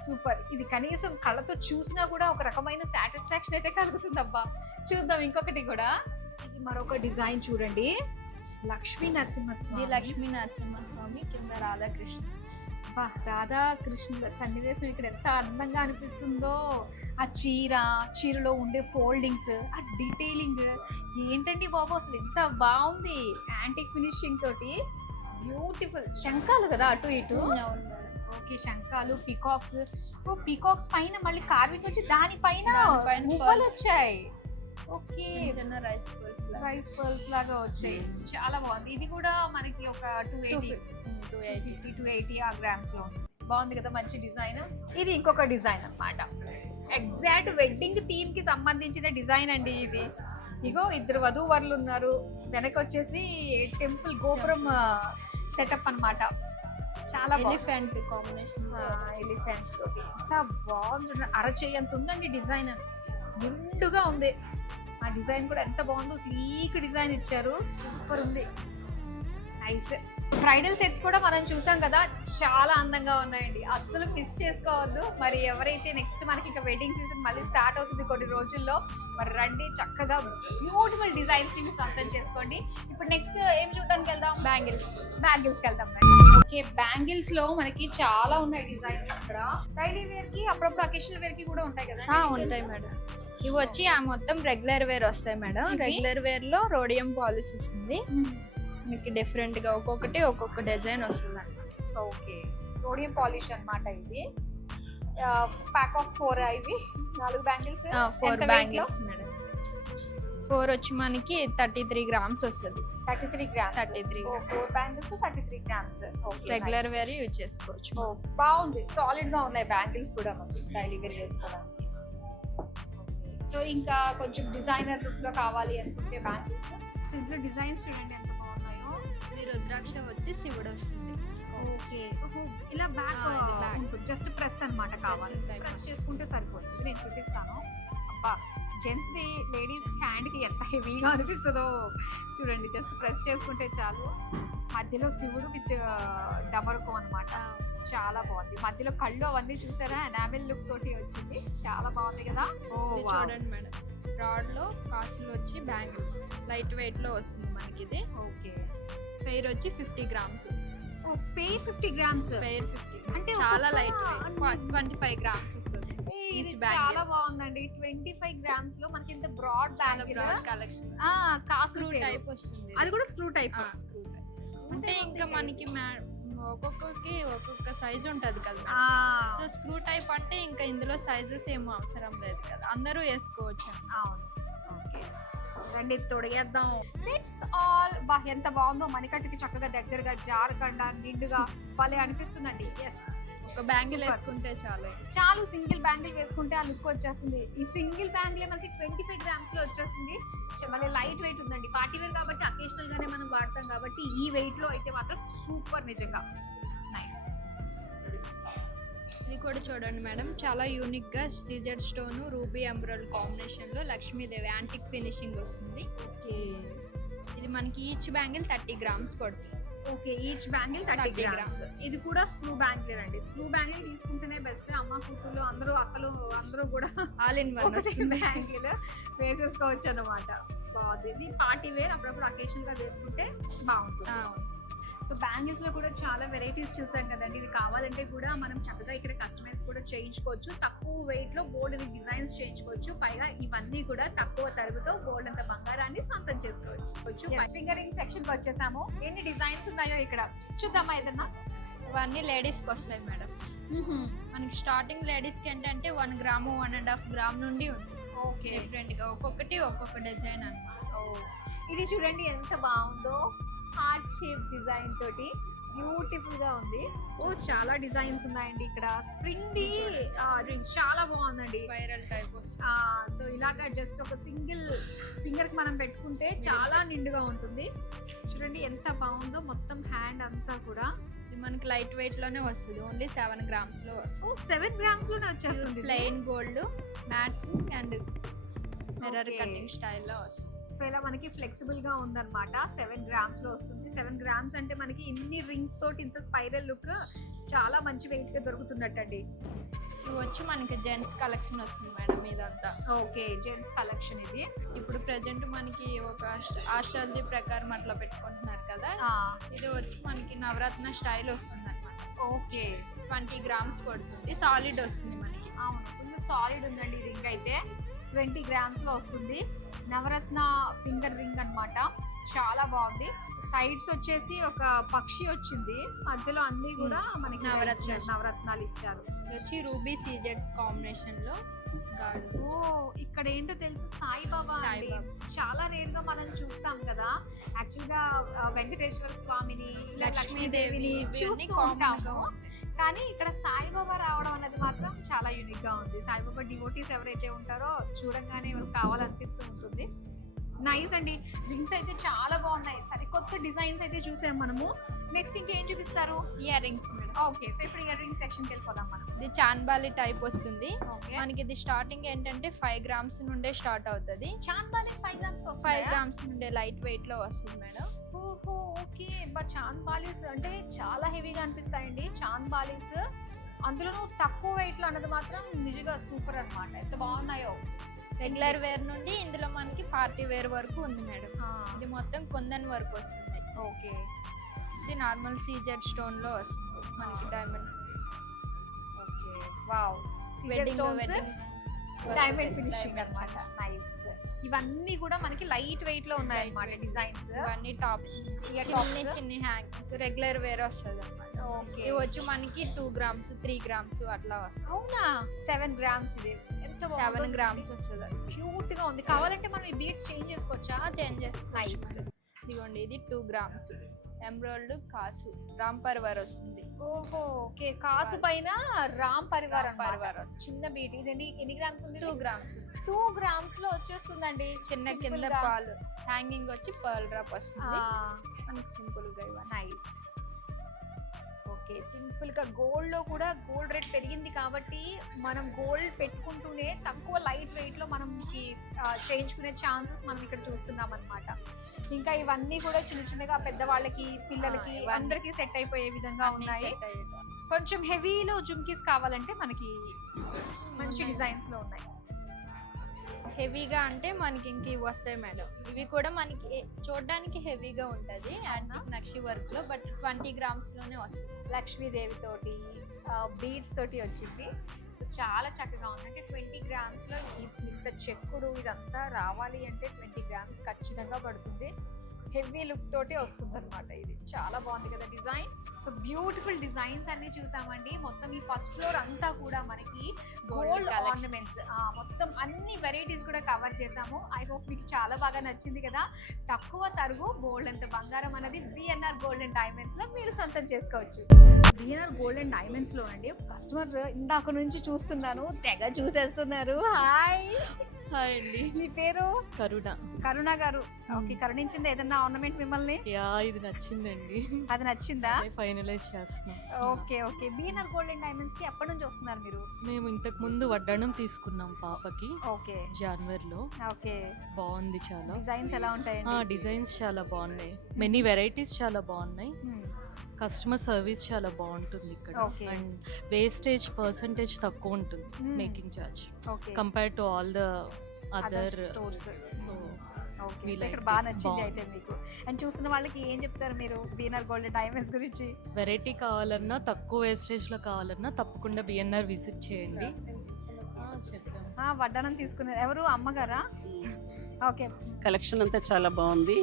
సూపర్. ఇది కనీసం కళ్ళతో చూసినా కూడా ఒక రకమైన సాటిస్ఫాక్షన్ అయితే కలుగుతుంది. అబ్బా, చూద్దాం ఇంకొకటి కూడా. ఇది మరొక డిజైన్ చూడండి, లక్ష్మీ నరసింహస్వామి. లక్ష్మీ నరసింహస్వామి కింద రాధాకృష్ణ. రాధాకృష్ణుల సన్నివేశం ఇక్కడ ఎంత అందంగా అనిపిస్తుందో. ఆ చీరలో ఉండే ఫోల్డింగ్స్, ఆ డీటెయిలింగ్ ఏంటండి బాబు, అసలు ఎంత బాగుంది. యాంటిక్ ఫినిషింగ్ తోటి బ్యూటిఫుల్. శంఖాలు కదా అటు ఇటు. Okay, శంఖాలు, peacocks. పికాక్స్ పైన మళ్ళీ కార్వింగ్ వచ్చి దానిపైన మువ్వలు వచ్చాయి. ఓకే, రైస్ పర్ల్స్ లాగా వచ్చాయి. చాలా బాగుంది. ఇది కూడా మనకి ఒక 280 grams లో బాగుంది కదా, మంచి డిజైన్. ఇది ఇంకొక డిజైన్ అన్నమాట, ఎగ్జాక్ట్ వెడ్డింగ్ థీమ్ కి సంబంధించిన డిజైన్ అండి ఇది. ఇగో ఇద్దరు వధూవరులు ఉన్నారు, వెనక వచ్చేసి టెంపుల్ గోపురం సెటప్ అన్నమాట. చాలా ఎలిఫెంట్ కాంబినేషన్, ఎలిఫెంట్స్ తోటి ఎంత బాగుంది. అరచేయి అంత ఉందండి డిజైన్, నిండుగా ఉంది. ఆ డిజైన్ కూడా ఎంత బాగుందో, స్లీక్ డిజైన్ ఇచ్చారు, సూపర్ ఉంది. నైస్. బ్రైడల్ సెట్స్ కూడా మనం చూసాం కదా, చాలా అందంగా ఉన్నాయండి, అస్సలు మిస్ చేసుకోవద్దు. మరి ఎవరైతే నెక్స్ట్ మనకి ఇంకా వెడ్డింగ్ సీజన్ మళ్ళీ స్టార్ట్ అవుతుంది కొన్ని రోజుల్లో, మరి రండి చక్కగా బ్యూటిఫుల్ డిజైన్స్ ని సొంతం చేసుకోండి. ఇప్పుడు నెక్స్ట్ ఏం చూడడానికి వెళ్దాం? బ్యాంగిల్స్కి వెళ్దాం. ఓకే, బ్యాంగిల్స్ లో మనకి చాలా ఉన్నాయి డిజైన్స్. ఇక్కడ డైలీ వేర్ కి, అప్పుడప్పుడు అకేషనల్ వేర్ కి కూడా ఉంటాయి కదా? ఉంటాయి మేడం. ఇవి వచ్చి మొత్తం రెగ్యులర్ వేర్ వస్తాయి మేడం. రెగ్యులర్ వేర్ లో రోడియం పాలిష్ వస్తుంది మీకు, డిఫరెంట్ గా ఒక్కొక్క డిజైన్ వస్తుంది. ఓకే, రోడియం పాలిష్ అన్నమాట. ఇది ప్యాక్ ఆఫ్ 4 ఇవి 4 బ్యాంగిల్స్. 4 bangles madam. 4 వచ్చి మనకి 33 grams వస్తుంది. 33 grams. 4 bangles 33 grams. Regular wear use చేసుకోవచ్చు. బాగుంది, సాలిడ్ గా ఉన్నాయి బ్యాంగిల్స్ కూడా మనకి డైలీ వేర్ చేసుకోవడానికి. సో ఇంకా కొంచెం డిజైనర్ లుక్ లో కావాలి అనుకుంటే బ్యాంగిల్స్. సో ఇందులో డిజైన్స్ చూడండి ఎంత బాగున్నాయో. ఇది రుద్రాక్ష వచ్చి శివుడు వస్తుంది. ఓకే. ఇలా బ్యాక్ ఇది back. ఉంటుంది. జస్ట్ ప్రెస్ అన్నమాట కావాలి. Pressing type. ప్రెస్ చేసుకుంటే సరిపోతుంది. నేను చూపిస్తాను. అబ్బా! జెంట్స్ ది లేడీస్ హ్యాండ్ కి ఎంత హెవీగా అనిపిస్తుందో చూడండి. జస్ట్ ప్రెస్ చేసుకుంటే చాలు. మధ్యలో శివుడు విత్ డమరుకం అన్నమాట. చాలా బాగుంది. మధ్యలో కళ్ళు అవన్నీ చూసారా, ఎనామిల్ లుక్ తోటి వచ్చింది. చాలా బాగుంది కదా. ఇది చూడండి మేడం, రాడ్ లో కాసులు వచ్చి బ్యాంగిల్ లైట్ వెయిట్ లో వస్తుంది మనకి. ఇది ఓకే. పెయిర్ వచ్చి 50 గ్రామ్స్ వస్తుంది. Pair 50 grams. పెయిర్ 50 అంటే చాలా ఒక్కొక్క లైట్ వెయిట్. 25 గ్రామ్స్ వస్తుంది. ఇది Each bangle. చాలా బాగుందండి. 25 గ్రామ్స్ లో మనకి ఇంత బ్రాడ్ చాలా బ్యాంగిల్. Broad collection. కాసు స్క్రూ టైప్ వస్తుంది. అది కూడా స్క్రూ టైప్. స్క్రూ టైప్ అంటే ఇంకా మనకి ఒక్కొక్కకి ఒక్కొక్క సైజ్ ఉంటది కదా. సో స్క్రూ టైప్ అంటే ఇంకా ఇందులో సైజెస్ ఏమో అవసరం లేదు కదా, అందరూ వేసుకోవచ్చు. అవును. ఓకే, రండి తొడిగేద్దాం. Fits all. బా ఎంత బాగుందో, మణికట్టుకి చక్కగా దగ్గరగా జారకుండా నిండుగా భలే అనిపిస్తుందండి. ఎస్, ఒక బ్యాంగిల్ Super. వేసుకుంటే చాలు. చాలు, సింగిల్ బ్యాంగిల్ వేసుకుంటే ఆ లుక్ వచ్చేస్తుంది. ఈ సింగిల్ బ్యాంగిల్ మనకి 25 గ్రామ్స్ లో వచ్చేస్తుంది. మళ్ళీ లైట్ వెయిట్ ఉందండి. పార్టీ వేర్ కాబట్టి అకేషనల్ గానే మనం వాడతాం కాబట్టి ఈ వెయిట్ లో అయితే మాత్రం సూపర్, నిజంగా నైస్. ఇది కూడా చూడండి మేడం, చాలా యూనిక్ గా CZ stone ruby embroidery combination లో లక్ష్మీదేవి యాంటిక్ ఫినిషింగ్ వస్తుంది. ఇది మనకి ఈచ్ బ్యాంగిల్ 30 గ్రామ్స్ పడుతుంది. Okay, each bangle 30 grams. ఇది కూడా స్క్రూ బ్యాంగిల్ అండి. స్క్రూ బ్యాంగిల్ తీసుకుంటేనే బెస్ట్. అమ్మ కూతుర్లు అందరూ, అక్కలు అందరూ కూడా ఆల్ ఇన్ వన్ బ్యాంగిల్ వేసేసుకోవచ్చు అన్నమాట. బాగుంది. ఇది పార్టీ వేర్, అప్పుడప్పుడు అకేషన్ గా వేసుకుంటే బాగుంటుంది. సో బ్యాంగిల్స్ లో కూడా చాలా వెరైటీస్ చూసాం కదండి. ఇది కావాలంటే కూడా మనం చక్కగా ఇక్కడ కస్టమైజ్ కూడా చేయించుకోవచ్చు. తక్కువ వెయిట్ లో బోల్డ్ డిజైన్స్ చేయించుకోవచ్చు. పైగా ఇవన్నీ కూడా తక్కువ తరుగుతో బోల్డ్ అంత బంగారాన్ని సొంతం చేసుకోవచ్చు. ఫింగరింగ్ సెక్షన్ కి వచ్చేసాము. ఎన్ని డిజైన్స్ ఉన్నాయో ఇక్కడ చూద్దామా ఏదన్నా. ఇవన్నీ లేడీస్ కి వస్తాయి మేడం. మనకి స్టార్టింగ్ లేడీస్ కి ఏంటంటే 1 గ్రాము 1.5 గ్రామ్ నుండి ఉంది. ఓకే, డిఫరెంట్ గా ఒక్కొక్కటి ఒక్కొక్క డిజైన్ అన్నమాట. ఇది చూడండి ఎంత బాగుందో, హార్ట్ షేప్ డిజైన్ తోటి బ్యూటిఫుల్ గా ఉంది. చాలా డిజైన్స్ ఉన్నాయండి ఇక్కడ. స్ప్రింగ్ ది చాలా బాగుందండి. స్పైరల్ టైప్ వస్తుంది. సో ఇలాగా జస్ట్ ఒక సింగిల్ ఫింగర్ కి మనం పెట్టుకుంటే చాలా నిండుగా ఉంటుంది. చూడండి ఎంత బాగుందో, మొత్తం హ్యాండ్ అంతా కూడా. ఇది మనకి లైట్ వెయిట్ లోనే వస్తుంది. ఓన్లీ 7 గ్రామ్స్ లో వస్తుంది. 7 గ్రామ్స్ లోనే వచ్చేస్తుంది. Plain gold Matt and mirror Okay. Cutting స్టైల్లో వస్తుంది. సో ఇలా మనకి ఫ్లెక్సిబుల్ గా ఉందన్నమాట. 7 గ్రామ్స్ లో వస్తుంది. 7 గ్రామ్స్ అంటే మనకి ఇన్ని రింగ్స్ తోటి ఇంత స్పైరల్ లుక్ చాలా మంచి వెయిట్ గా దొరుకుతున్నట్టండి. ఇవి వచ్చి మనకి జెంట్స్ కలెక్షన్ వస్తుంది మేడం. ఇదంతా ఓకే, జెంట్స్ కలెక్షన్ ఇది. ఇప్పుడు ప్రెజెంట్ మనకి ఒక ఆస్ట్రాలజీ ప్రకారం అట్లా పెట్టుకుంటున్నారు కదా. ఇది వచ్చి మనకి నవరత్న స్టైల్ వస్తుంది అనమాట. ఓకే, 20 గ్రామ్స్ పడుతుంది. సాలిడ్ వస్తుంది మనకి. అవును, ఫుల్ సాలిడ్ ఉందండి రింగ్ అయితే. 20 గ్రామ్స్ లో వస్తుంది. నవరత్న ఫింగర్ రింగ్ అన్నమాట. చాలా బాగుంది. సైడ్స్ వచ్చేసి ఒక పక్షి వచ్చింది, మధ్యలో అన్ని కూడా మనకి నవరత్నాలు ఇచ్చారు. ఇది వచ్చి రూబీ సీజెడ్స్ కాంబినేషన్ లో గాడు. ఓ, ఇక్కడ ఏంటో తెలుసు, సాయిబాబా అండి. సాయిబాబా. చాలా రేర్ గా మనం చూస్తాం కదా. యాక్చువల్ గా వెంకటేశ్వర స్వామిని, లక్ష్మీదేవిని లక్ష్మీదేవిని చూస్తూ common గా ఉంటాము. కానీ ఇక్కడ సాయిబాబా రావడం అనేది మాత్రం చాలా యూనిక్ గా ఉంది. సాయిబాబా డివోటీస్ ఎవరైతే ఉంటారో చూడంగానే ఎవరికి కావాలనిపిస్తూ ఉంటుంది. నైస్ అండి. రింగ్స్ అయితే చాలా బాగున్నాయి. సరికొత్త డిజైన్స్ అయితే చూసాం మనము. నెక్స్ట్ ఇంకేం చూపిస్తారు? Ear rings madam. Okay, so ఇప్పుడు ఇయర్ రింగ్ సెక్షన్ కి వెళ్ళిపోదాం మనం. ఇది చాన్బాలి టైప్ వస్తుంది. ఓకే, మనకి ఇది స్టార్టింగ్ ఏంటంటే 5 గ్రామ్స్ నుండే స్టార్ట్ అవుతుంది. చాంద్ 5 గ్రామ్స్ 5 గ్రామ్స్ నుండే లైట్ వెయిట్ లో వస్తుంది మేడం. ఓహో, ఓకే. చాంద్ బాలీస్ అంటే చాలా హెవీగా అనిపిస్తాయండి. చాంద్ బాలీస్ అందులోనూ తక్కువ వెయిట్ లో అన్నది మాత్రం నిజంగా సూపర్ అన్నమాట. ఎంత బాగున్నాయో. రెగ్యులర్ వేర్ నుండి ఇందులో మనకి పార్టీ వేర్ వరకు ఉంది మేడం. ఇది మొత్తం కుందన్ వరకు వస్తుంది. ఓకే, ఇది నార్మల్ సీజెడ్ స్టోన్ లో వస్తుంది మనకి. Diamond. Okay, wow. Wedding diamond finishing అన్నమాట. నైస్. ఇవన్నీ కూడా మనకి లైట్ వెయిట్ లో ఉన్నాయి అన్నమాట డిజైన్స్. ఇవన్నీ టాప్ చిన్ని హ్యాంగింగ్స్ రెగ్యులర్ వేర్ వస్తుంది అన్నమాట. ఓకే, ఇవి వచ్చి మనకి 2 గ్రామ్స్ 3 గ్రామ్స్ అట్లా వస్తుంది. అవునా? 7 గ్రామ్స్. ఇది ఎంత 7 గ్రామ్స్ వస్తుంది. క్యూట్ గా ఉంది. కావాలంటే మనం ఈ బీడ్స్ చేంజ్ చేసుకోవచ్చా? చేంజ్ చేసుకోవచ్చు. నైస్. ఇదిగోండి, ఇది 2 గ్రామ్స్ ఎంబ్రాయిడ్ కాసు రామ్ పర్వర్ వస్తుంది. ఓహో, ఓకే. కాసు పైన రామ్ పరివార్ పరివార్ వస్తుంది. చిన్న బీట్. ఇది ఎన్ని గ్రామ్స్ ఉంది? 2 గ్రామ్స్. 2 గ్రామ్స్ లో వచ్చేస్తుందండి. చిన్న Simple కింద గా. పాలు హ్యాంగింగ్ వచ్చి పర్ల్ డ్రాప్ వస్తుంది మనకి సింపుల్ గా. ఇవన్నీ నైస్. ఓకే, సింపుల్ గా గోల్డ్ లో కూడా గోల్డ్ రేట్ పెరిగింది కాబట్టి మనం గోల్డ్ పెట్టుకుంటూనే తక్కువ లైట్ వెయిట్ లో మనం చేయించుకునే ఛాన్సెస్ మనం ఇక్కడ చూస్తున్నాం అన్నమాట. ఇంకా ఇవన్నీ కూడా చిన్న చిన్నగా పెద్దవాళ్ళకి పిల్లలకి అందరికి సెట్ అయిపోయే విధంగా ఉన్నాయి. కొంచెం హెవీలో జుమ్కీస్ కావాలంటే మనకి మంచి డిజైన్స్ లో ఉన్నాయి. హెవీగా అంటే మనకి ఇంక ఇవి వస్తాయి మేడం. ఇవి కూడా మనకి చూడడానికి హెవీగా ఉంటుంది యాంటిక్ నక్షి వర్క్ లో, బట్ 20 grams లోనే వస్తుంది. లక్ష్మీదేవి తోటి బీడ్స్ తోటి వచ్చింది. సో చాలా చక్కగా ఉంది. అంటే 20 grams లో ఇంత చెక్కుడు ఇదంతా రావాలి అంటే 20 grams ఖచ్చితంగా పడుతుంది. హెవీ లుక్ తోటి వస్తుంది అనమాట. ఇది చాలా బాగుంది కదా డిజైన్. సో బ్యూటిఫుల్ డిజైన్స్ అన్ని చూసామండి. మొత్తం ఈ ఫస్ట్ ఫ్లోర్ అంతా కూడా మనకి గోల్డ్ ఆర్నమెంట్స్, మొత్తం అన్ని వెరైటీస్ కూడా కవర్ చేసాము. ఐ హోప్ మీకు చాలా బాగా నచ్చింది కదా. తక్కువ తరుగు గోల్డ్ అంత బంగారం అనేది బిఎన్ఆర్ గోల్డ్ అండ్ డైమండ్స్ లో మీరు సొంతం చేసుకోవచ్చు. బిఎన్ఆర్ గోల్డ్ అండ్ డైమండ్స్ లో అండి కస్టమర్ ఇందాక నుంచి చూస్తున్నాను, తెగ చూసేస్తున్నారు. హాయ్ హాయ్ అండి, మీ పేరు? కరుణ గారు. ఓకే, కరుణించింది ఏదన్నా ఆర్నమెంట్ మిమ్మల్ని? ఇది నచ్చిందండి. అది నచ్చిందా? ఫైనలైజ్ చేస్తున్నాం. Okay okay. BNR gold and diamonds కి ఎప్పటి నుంచి వస్తున్నారు మీరు? మేము ఇంతకు ముందు వడ్డాణం తీసుకున్నాం పాపకి. ఓకే, జనవరిలో. ఓకే, బాగుంది చాలా. డిజైన్స్ ఎలా ఉంటాయండి? డిజైన్స్ చాలా బాగున్నాయి, మెనీ వెరైటీస్ చాలా బాగున్నాయి. కస్టమర్ సర్వీస్ చాలా బాగుంటుంది ఇక్కడ. అండ్ వేస్టేజ్ పర్సంటేజ్ తక్కువ ఉంటుంది making charge compare to all the other stores. So ఇక్కడ బాగా నచ్చింది అయితే మీకు. అండ్ చూస్తున్న వాళ్ళకి ఏం చెప్తారు మీరు బిఎన్ఆర్ గోల్డ్ డైమండ్స్ గురించి? వెరైటీ కావాలన్నా, తక్కువ వేస్టేజ్ లో కావాలన్నా తప్పకుండా బిఎన్ఆర్ విజిట్ చేయండి. వడ్డానం తీసుకున్నారు ఎవరు? అమ్మగారా? ఓకే, కలెక్షన్ అంతా చాలా బాగుంది.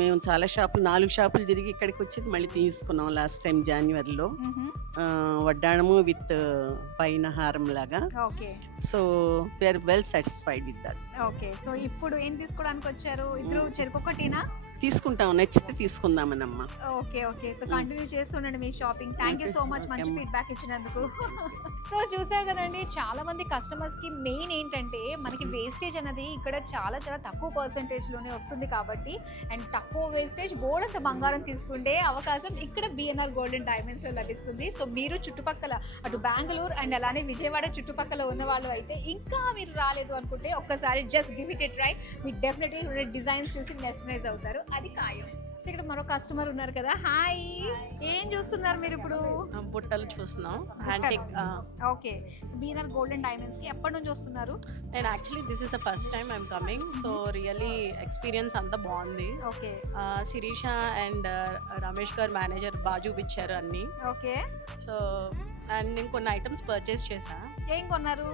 మేము చాలా షాపులు 4 షాపులు తిరిగి ఇక్కడికి వచ్చి మళ్ళీ తీసుకున్నాం లాస్ట్ టైం జనవరిలో. వడ్డాణము విత్ పైన హారం లాగా. Okay, so we are well satisfied with that. Okay, so ఇప్పుడు ఏం తీసుకోవడానికి వచ్చారు? ఇద్దరు చెరుకొకటినా? తీసుకుంటాం, నచ్చితే తీసుకుందామనమ్మా. Okay okay. సో కంటిన్యూ చేస్తుండండి మీ shopping. Thank you so much మంచి ఫీడ్బ్యాక్ ఇచ్చినందుకు. సో చూసారు కదండి, చాలా మంది కస్టమర్స్ కి మెయిన్ ఏంటంటే మనకి వేస్టేజ్ అనేది ఇక్కడ చాలా చాలా తక్కువ పర్సెంటేజ్ లోనే వస్తుంది కాబట్టి, అండ్ తక్కువ వేస్టేజ్ గోల్డ్ అంత బంగారం తీసుకుంటే అవకాశం ఇక్కడ బిఎన్ఆర్ గోల్డ్ అండ్ డైమండ్స్ లో లభిస్తుంది. సో మీరు చుట్టుపక్కల అటు బెంగళూరు అండ్ అలానే విజయవాడ చుట్టుపక్కల ఉన్న వాళ్ళు అయితే ఇంకా మీరు రాలేదు అనుకుంటే ఒక్కసారి just give it a try. మీరు డెఫినెట్లీ డిజైన్స్ చూసి మెస్మరైజ్ అవుతారు, అది ఖాయం. సో ఇక్కడ మరో కస్టమర్ ఉన్నారు కదా. హాయ్, ఏం చూస్తున్నారు మీరు ఇప్పుడు? బుట్టలు చూస్తున్నాం. Okay, so BNR gold and diamonds కి ఎప్పటి నుంచి వస్తున్నారు? And actually this is the first time I'm coming. So really experience అంతా బాగుంది. ఓకే, శిరీష అండ్ రమేష్ గారు మేనేజర్ బాగా చూపించారు అన్ని. ఓకే, సో అండ్ నేను కొన్ని ఐటమ్స్ పర్చేస్ చేసా. ఏం కొన్నారు?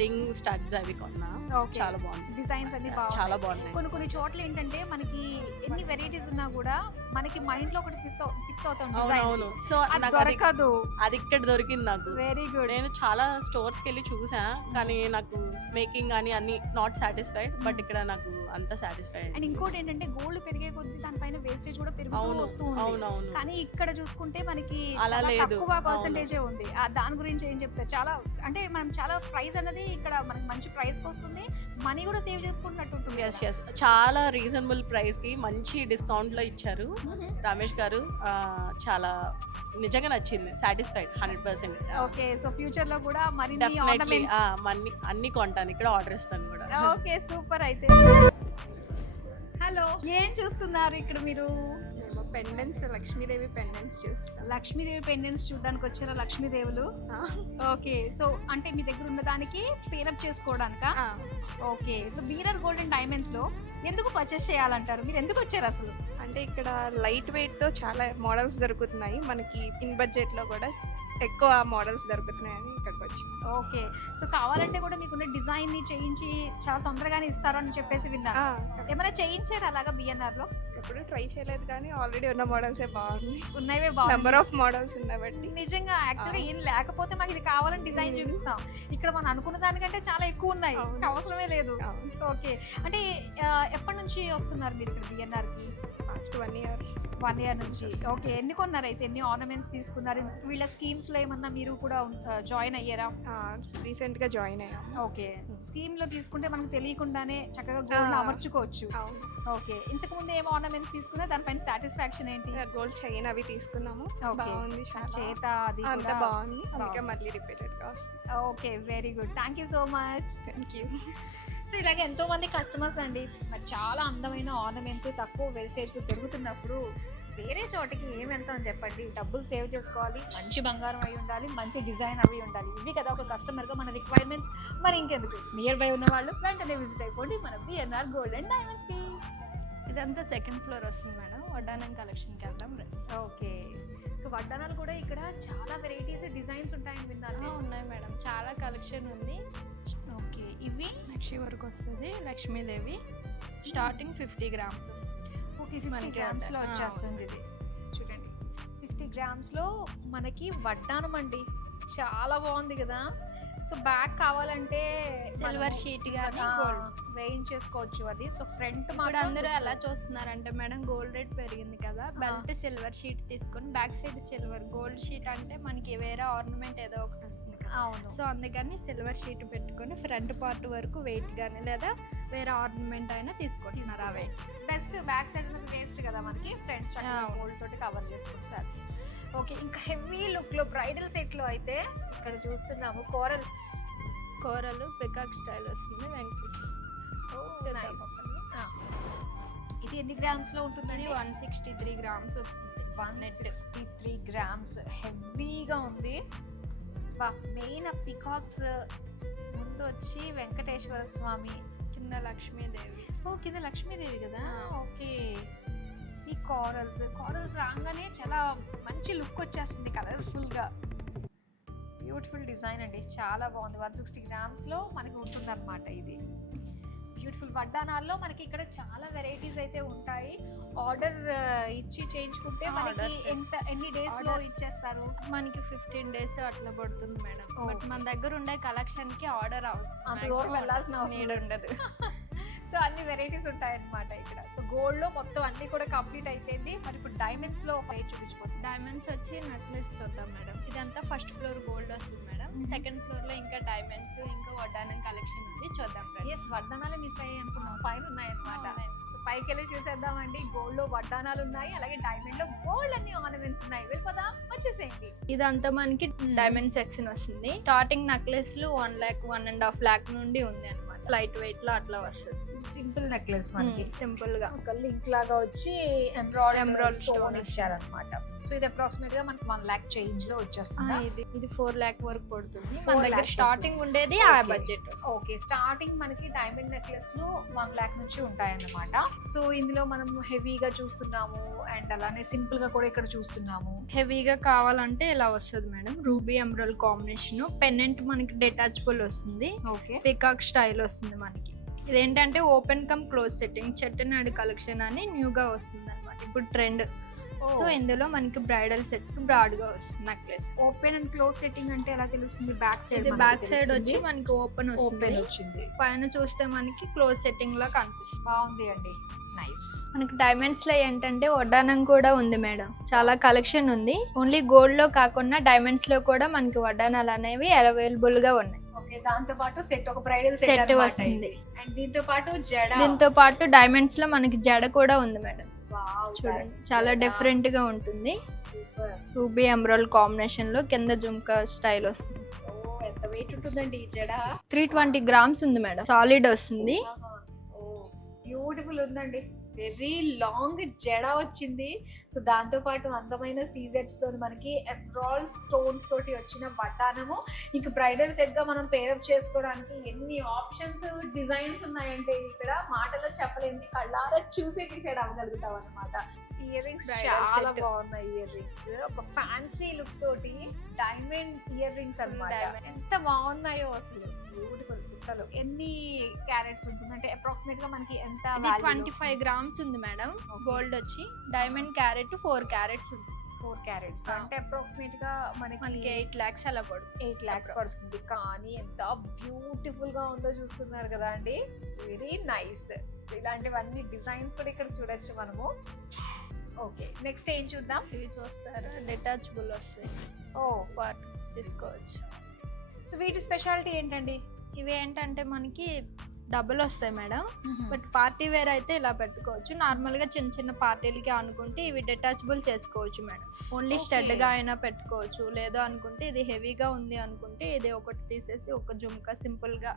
రింగ్ స్టడ్స్ అవి కొన్నా. చాలా బాగుంది, డిజైన్స్ అన్ని చాలా బాగున్నాయి. కొన్ని చోట్ల ఏంటంటే మనకి ఎన్ని వెరైటీస్ ఉన్నా కూడా మనకి మైండ్ లో ఒకటి ఫిక్స్ అవుతాం. అవును, సో దొరకదు, అది ఇక్కడ దొరికింది నాకు. Very good. నేను చాలా స్టోర్స్ కి వెళ్ళి చూసా, కానీ నాకు మేకింగ్ కానీ అన్ని నాట్ సాటిస్ఫైడ్, బట్ ఇక్కడ నాకు అంత సాటిస్ఫైడ్. అండ్ ఇంకోటి ఏంటంటే గోల్డ్ పెరిగే కొద్దీ దానిపైన వేస్టేజ్ కూడా పెరుగుతూ వస్తూ ఉంది. అవునవును, కానీ ఇక్కడ చూసుకుంటే మనకి అలా లేదు, తక్కువ పర్సెంటేజే ఉంది. దాని గురించి ఏం చెప్తారు? చాలా అంటే మనం చాలా ప్రైస్ అనేది ఇక్కడ మనకి మంచి ప్రైస్ కి వస్తుంది, మనీ కూడా సేవ్ చేసుకుంటున్నట్టు ఉంటుంది. చాలా రీజనబుల్ ప్రైస్ కి మంచి డిస్కౌంట్ లో ఇచ్చారు రమేష్ గారు. చాలా నిజంగా నచ్చింది, సాటిస్ఫైడ్ 100%. ఓకే, సో ఫ్యూచర్ లో కూడా డెఫినెట్లీ అన్ని కొంటాను, ఇక్కడ ఆర్డర్ ఇస్తాను కూడా. Okay, super. అయితే హలో, ఏం చూస్తున్నారు ఇక్కడ మీరు? పెండెంట్స్, లక్ష్మీదేవి పెండెంట్స్ చూస్తాం. లక్ష్మీదేవి పెండెంట్స్ చూడడానికి వచ్చారా లక్ష్మీదేవులు? ఓకే, సో అంటే మీ దగ్గర ఉన్న దానికి పేరప్ చేసుకోవడానికా? Okay, so BNR gold and diamonds లో ఎందుకు పర్చేస్ చేయాలంటారు? మీరు ఎందుకు వచ్చారు అసలు? అంటే ఇక్కడ లైట్ వెయిట్ తో చాలా మోడల్స్ దొరుకుతున్నాయి మనకి, ఇన్ బడ్జెట్ లో కూడా ఎక్కువ మోడల్స్ దొరుకుతున్నాయని ఇక్కడికి వచ్చి. ఓకే, సో కావాలంటే కూడా మీకున్న డిజైన్ ని చేయించి చాలా తొందరగానే ఇస్తారని చెప్పేసి విన్నాను. ఏమైనా చేయించారు అలాగా బిఎన్ఆర్ లో? ఎప్పుడు ట్రై చేయలేదు, కానీ ఆల్రెడీ ఉన్న మోడల్సే బాగున్నాయి. ఉన్నవే బాగున్నాయి, నెంబర్ ఆఫ్ మోడల్స్ ఉన్నాయి బట్టి. నిజంగా యాక్చువల్గా ఏం లేకపోతే మాకు ఇది కావాలని డిజైన్ చూపిస్తాం. ఇక్కడ మనం అనుకున్న దానికంటే చాలా ఎక్కువ ఉన్నాయి, అవసరమే లేదు. ఓకే, అంటే ఎప్పటి నుంచి వస్తున్నారు మీరు ఇక్కడ బిఎన్ఆర్ కి? Fast 1 year. 1 ఇయర్ నుంచి. ఓకే, ఎన్ని కొన్నారు అయితే, ఎన్ని ఆర్నమెంట్స్ తీసుకున్నారు? వీళ్ళ స్కీమ్స్ లో ఏమన్నా మీరు కూడా జాయిన్ అయ్యారా? రీసెంట్గా జాయిన్ అయ్యాం. ఓకే, స్కీమ్ లో తీసుకుంటే మనకు తెలియకుండానే చక్కగా గోల్డ్ అమర్చుకోవచ్చు. అవును, ఓకే, ఇంతకు ముందు ఏం ఆర్నమెంట్స్ తీసుకున్నా దానిపైన సాటిస్ఫాక్షన్ ఏంటి? గోల్డ్ చైన్ అవి తీసుకున్నాము. Okay. బాగుంది, చాలా చేత అది అంత కూడా బాగుంది, అందుకే బాగుంది. మళ్ళీ రిపీటెడ్గా వస్తుంది. Okay, very good, thank you so much. Thank you. So ఇలాగే ఎంతో మంది కస్టమర్స్ అండి మరి చాలా అందమైన ఆర్నమెంట్స్ తక్కువ వేస్టేజ్ కు దొరుకుతున్నప్పుడు వేరే చోటకి ఏం వెళ్తాం చెప్పండి? డబ్బులు సేవ్ చేసుకోవాలి, మంచి బంగారం అయి ఉండాలి, మంచి డిజైన్ అవి ఉండాలి. ఇవి కదా ఒక కస్టమర్గా మన రిక్వైర్మెంట్స్. మరి ఇంకెందుకు, నియర్ బై ఉన్న వాళ్ళు వెంటనే విజిట్ అయిపోండి మన బిఎన్ఆర్ గోల్డ్ అండ్ డైమండ్స్కి. ఇదంతా సెకండ్ ఫ్లోర్ వస్తుంది మేడం. వడ్డానం కలెక్షన్కి వెళ్దాం. ఓకే, సో వడ్డానాలు కూడా ఇక్కడ చాలా వెరైటీస్ డిజైన్స్ ఉంటాయని విన్నాను. ఉన్నాయి మేడం, చాలా కలెక్షన్ ఉంది. ఓకే, ఇవి లక్షి వరకు వస్తుంది. లక్ష్మీదేవి స్టార్టింగ్ 50 గ్రామ్స్ వస్తుంది. ఓకే, 50 మనకి గ్రామ్స్లో ఆ, వచ్చేస్తుంది ఇది. చూడండి, 50 గ్రామ్స్లో మనకి వడ్డానం అండి, చాలా బాగుంది కదా. సో బ్యాక్ కావాలంటే Silver sheet గానీ gold. వేయించేసుకోవచ్చు అది. సో ఫ్రంట్ ఇప్పుడు అందరూ ఎలా చూస్తున్నారంటే మేడం, గోల్డ్ రేట్ పెరిగింది కదా, బెల్ట్ సిల్వర్ షీట్ తీసుకొని back side silver, gold sheet అంటే మనకి వేరే ఆర్నమెంట్ ఏదో ఒకటి వస్తుంది కదా. అవును. సో అందుకని సిల్వర్ షీట్ పెట్టుకొని ఫ్రంట్ పార్ట్ వరకు వెయిట్ కానీ లేదా వేరే ఆర్నమెంట్ అయినా తీసుకుంటున్నారు. అవే బెస్ట్. బ్యాక్ సైడ్ ఉన్నది వేస్ట్ కదా మనకి, ఫ్రంట్ అవును. గోల్డ్ తోటి కవర్ చేసుకుంటారు సార్. ఓకే, ఇంకా హెవీ లుక్ లో బ్రైడల్ సెట్ లో అయితే ఇక్కడ చూస్తున్నాము కోరల్స్. కూరలు పికాక్ స్టైల్ వస్తుంది. ఇది ఎన్ని గ్రామ్స్ లో ఉంటుంది? ఇది 163 గ్రామ్స్ వస్తుంది. 163 గ్రామ్స్, హెవీగా ఉంది. మెయిన్ పికాక్స్ ముందు వచ్చి వెంకటేశ్వర స్వామి, కింద లక్ష్మీదేవి. ఓ కింద లక్ష్మీదేవి కదా. ఆ. ఓకే, ఈ కారల్స్ రాగానే చాలా మంచి లుక్ వచ్చేస్తుంది, కలర్ఫుల్ గా. బ్యూటిఫుల్ డిజైన్ అండి, చాలా బాగుంది. 160 గ్రామ్స్ లో మనకి ఉంటుంది అనమాట ఇది. బ్యూటిఫుల్ వడ్డానాల్లో మనకి ఇక్కడ చాలా వెరైటీస్ అయితే ఉంటాయి. ఆర్డర్ ఇచ్చి చేయించుకుంటే మనకి ఎన్ని డేస్ లో ఇచ్చేస్తారు? మనకి 15 days అట్లా పడుతుంది మేడం. బట్ మన దగ్గర ఉండే కలెక్షన్ కి ఆర్డర్ అంత దూరం వెళ్ళాల్సిన అవసరం ఉండదు. సో అన్ని వెరైటీస్ ఉంటాయి అన్నమాట ఇక్కడ. సో గోల్డ్ లో మొత్తం అన్ని కూడా కంప్లీట్ అయిపోయింది. మరి ఇప్పుడు డైమండ్స్ లో ఒక చూపించుకోవచ్చు. డైమండ్స్ వచ్చి నెక్లెస్ చూద్దాం మేడం. ఇదంతా ఫస్ట్ ఫ్లోర్ గోల్డ్ వస్తుంది మేడం. సెకండ్ ఫ్లోర్ లో ఇంకా డైమండ్స్ ఇంకా వడ్డానం కలెక్షన్ ఉంది, చూద్దాం. ఎస్, వడ్డానాలు మిస్ అయ్యి అనుకున్నాం, పైన ఉన్నాయి అన్నమాట. సో పైకి వెళ్ళి చూసేద్దామండి. గోల్డ్ లో వడ్డానాలు ఉన్నాయి, అలాగే డైమండ్ లో గోల్డ్ అన్ని ఆర్నమెంట్స్ ఉన్నాయి. వెళ్ళిపోదాం, వచ్చేసేయండి. ఇదంతా మనకి డైమండ్ సెక్షన్ వస్తుంది. స్టార్టింగ్ నెక్లెస్ లు 1 lakh 1.5 lakh నుండి ఉంది అనమాట. లైట్ వెయిట్ లో అట్లా వస్తుంది. సింపుల్ నెక్లెస్ మనకి సింపుల్ గా ఒక లింక్ లాగా వచ్చి ఎంబ్రాయిడరీ స్టోన్ stone ఇచ్చారన్నమాట. సో ఇది అప్రాక్సిమేట్ గా మనకి 1 lakh చేంజ్ లో వచ్చేస్తుంది. ఇది 4 lakh వరకు పడుతుంది. 4 మన దగ్గర lakhs స్టార్టింగ్ ఉండేది ఆ Okay. బడ్జెట్. ఓకే, స్టార్టింగ్ మనకి డైమండ్ నెక్లెస్ లు 1 lakh నుంచి ఉంటాయన్నమాట. సో ఇందులో మనం హెవీగా చూస్తున్నాము అండ్ అలానే సింపుల్ గా కూడా ఇక్కడ చూస్తున్నాము. హెవీగా కావాలంటే ఇలా వస్తుంది madam. Ruby emerald combination, pendant మనకి డిటాచబుల్ వస్తుంది. ఓకే, పికాక్ స్టైల్ వస్తుంది మనకి. ఇదేంటంటే open come close setting Chettinad collection అని న్యూగా వస్తుంది అనమాట, ఇప్పుడు ట్రెండ్. సో ఇందులో మనకి బ్రైడల్ సెట్ బ్రాడ్ గా వస్తుంది necklace. Open and close setting అంటే ఎలా తెలుస్తుంది? బ్యాక్ సైడ్ ఇది బ్యాక్ సైడ్ వచ్చి మనకి ఓపెన్ ఓపెన్ వచ్చింది, పైన చూస్తే మనకి క్లోజ్ సెట్టింగ్ లా కనిపిస్తుంది. బాగుంది అండి, నైస్. మనకి డైమండ్స్ లో ఏంటంటే వడ్డానం కూడా ఉంది మేడం, చాలా కలెక్షన్ ఉంది. ఓన్లీ గోల్డ్ లో కాకుండా డైమండ్స్ లో కూడా మనకి వడ్డానాలు అనేవి అవైలబుల్ గా ఉన్నాయి. ఓకే, దాంతో పాటు సెట్ ఒక బ్రైడల్ సెట్ వస్తుంది. అండ్ దీంతో పాటు జడ. దీంతో పాటు డైమండ్స్ లో మనకి జడ కూడా ఉంది మేడం. Wow, చూడండి, చాలా డిఫరెంట్ గా ఉంటుంది. సూపర్. రూబీ ఎమరాల్డ్ కాంబినేషన్ లో కింద జుంకా స్టైల్ వస్తుంది. ఓ, ఎంత వెయిట్ ఉంటుందండి ఈ జడ? 320 గ్రామ్స్ ఉంది మేడం, సాలిడ్ వస్తుంది. ఓ, బ్యూటిఫుల్ ఉందండి, వెరీ లాంగ్ జడ వచ్చింది. సో దాంతో పాటు అందమైన సీజెట్స్ తో మనకి ఎమరాల్డ్ స్టోన్స్ తోటి వచ్చిన వడ్డానము. ఇంక బ్రైడల్ సెట్ గా మనం పేరప్ చేసుకోవడానికి ఎన్ని ఆప్షన్స్, డిజైన్స్ ఉన్నాయంటే ఇక్కడ మాటలో చెప్పలేండి, కళ్ళారా చూసి డిసైడ్ అవ్వగలుగుతాం అన్నమాట. ఇయర్ రింగ్స్ Bridal చాలా set. బాగున్నాయి. ఇయర్ రింగ్స్ ఒక ఫ్యాన్సీ లుక్ తోటి డైమండ్ ఇయర్ రింగ్స్ అన్నమాట. Diamond. ఎంత బాగున్నాయో అసలు, బ్యూటిఫుల్. గుట్టలు ఎన్ని క్యారెట్స్ ఉంటుంది అంటే అప్రాక్సిమేట్ గా మనకి ఎంత? ఇది 25 గ్రామ్స్ ఉంది మేడం. గోల్డ్ వచ్చి డైమండ్ క్యారెట్ 4 క్యారెట్స్ ఉంది. 4 క్యారెట్స్ అంటే అప్రాక్సిమేట్ గా మనకి 8 lakhs అలా పడుతుంది. 8 lakhs పడుతుంది. కానీ ఎంత బ్యూటిఫుల్ గా ఉందో చూస్తున్నారు కదా అండి, వెరీ నైస్. సో ఇలాంటివన్నీ డిజైన్స్ కూడా ఇక్కడ చూడొచ్చు మనము. ఓకే, నెక్స్ట్ ఏం చూద్దాం? ఇవి చూస్తారా, డిటాచబుల్ వస్తాయి, ఓ, పార్ట్ తీసుకోవచ్చు. సో వీటి స్పెషాలిటీ ఏంటండి? ఇవి ఏంటంటే మనకి డబుల్ వస్తాయి మేడం, బట్ పార్టీ వేర్ అయితే ఇలా పెట్టుకోవచ్చు. నార్మల్గా చిన్న చిన్న పార్టీలకి అనుకుంటే ఇవి డిటాచబుల్ చేసుకోవచ్చు మేడం. Only Okay. స్టడ్గా అయినా పెట్టుకోవచ్చు, లేదు అనుకుంటే ఇది హెవీగా ఉంది అనుకుంటే ఇది ఒకటి తీసేసి ఒక జుమ్కా సింపుల్గా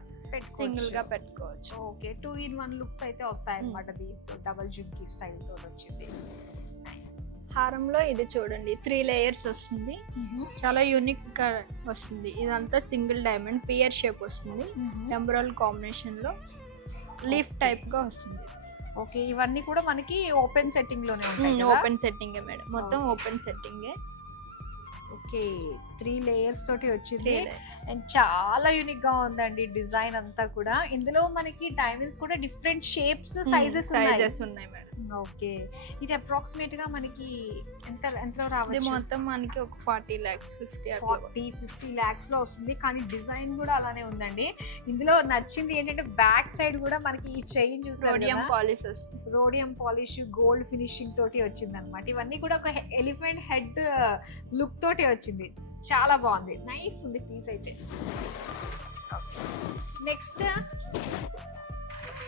సింగిల్గా పెట్టుకోవచ్చు. ఓకే, 2-in-1 లుక్స్ అయితే వస్తాయి అన్నమాట దీంతో, డబల్ జుమ్కీ స్టైల్ తో వచ్చింది. హారంలో ఇది చూడండి 3 లేయర్స్ వస్తుంది, చాలా యూనిక్ గా వస్తుంది. ఇదంతా సింగిల్ డైమండ్ పియర్ షేప్ వస్తుంది, ఎంబ్రాయిడరీ కాంబినేషన్ లో లీఫ్ టైప్ గా వస్తుంది. ఓకే, ఇవన్నీ కూడా మనకి ఓపెన్ సెట్టింగ్ లోనే ఉంటాయి కదా? ఓపెన్ సెట్టింగ్ మేడం, మొత్తం ఓపెన్ సెట్టింగ్. ఓకే, 3 లేయర్స్ తోటి వచ్చింది అండ్ చాలా యూనిక్ గా ఉందండి డిజైన్ అంతా కూడా. ఇందులో మనకి డైమండ్స్ కూడా డిఫరెంట్ షేప్స్, సైజెస్ ఉన్నాయి మేడం. ఓకే, ఇది అప్రాక్సిమేట్ గా మనకి ఎంతలో ఇది రావచ్చు? మొత్తం మనకి ఒక 40 lakhs 50 lakhs లో వస్తుంది. కానీ డిజైన్ కూడా అలానే ఉందండి. ఇందులో నచ్చింది ఏంటంటే బ్యాక్ సైడ్ కూడా మనకి ఈ చైన్ రోడియం చూసారు, పాలిష్ వస్తుంది. రోడియం పాలిష్ గోల్డ్ ఫినిషింగ్ తోటి వచ్చింది అనమాట. ఇవన్నీ కూడా ఒక ఎలిఫెంట్ హెడ్ లుక్ తోటి వచ్చింది, చాలా బాగుంది, నైస్ ఉంది పీస్ అయితే.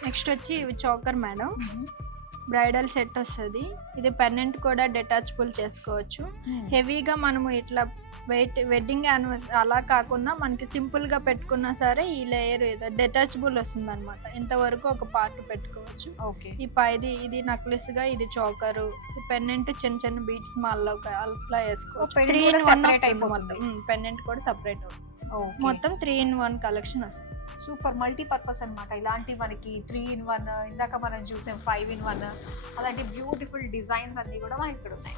నెక్స్ట్ వచ్చి ఇవి చోకర్ మేడం, బ్రైడల్ సెట్ వస్తుంది. ఇది పెన్నెంట్ కూడా డిటాచబుల్ చేసుకోవచ్చు. హెవీగా మనము ఇట్లా వెడ్డింగ్ యానివర్సరీ అలా కాకుండా మనకి సింపుల్ గా పెట్టుకున్నా సరే ఈ లేయర్ డిటాచబుల్ వస్తుంది అనమాట. ఇంతవరకు ఒక పార్ట్ పెట్టుకోవచ్చు. ఓకే, ఈ పైది ఇది నక్లెస్ గా, ఇది చోకరు, ఈ పెన్నెంట్ చిన్న చిన్న బీట్స్ మాల్లో అట్లా వేసుకోవచ్చు. pendant 3 కూడా in 1 separate వస్తుంది అయిపోతుంది. మొత్తం. పెన్నెంట్ కూడా సపరేట్ అవుతుంది. మొత్తం 3 in 1 కలెక్షన్ వస్తుంది. సూపర్ మల్టీపర్పస్ అన్నమాట. ఇలాంటి మనకి 3-in-1, ఇందాక మనం చూసాం 5-in-1, అలాంటి బ్యూటిఫుల్ డిజైన్స్ అన్ని కూడా మనకి ఇక్కడ ఉన్నాయి.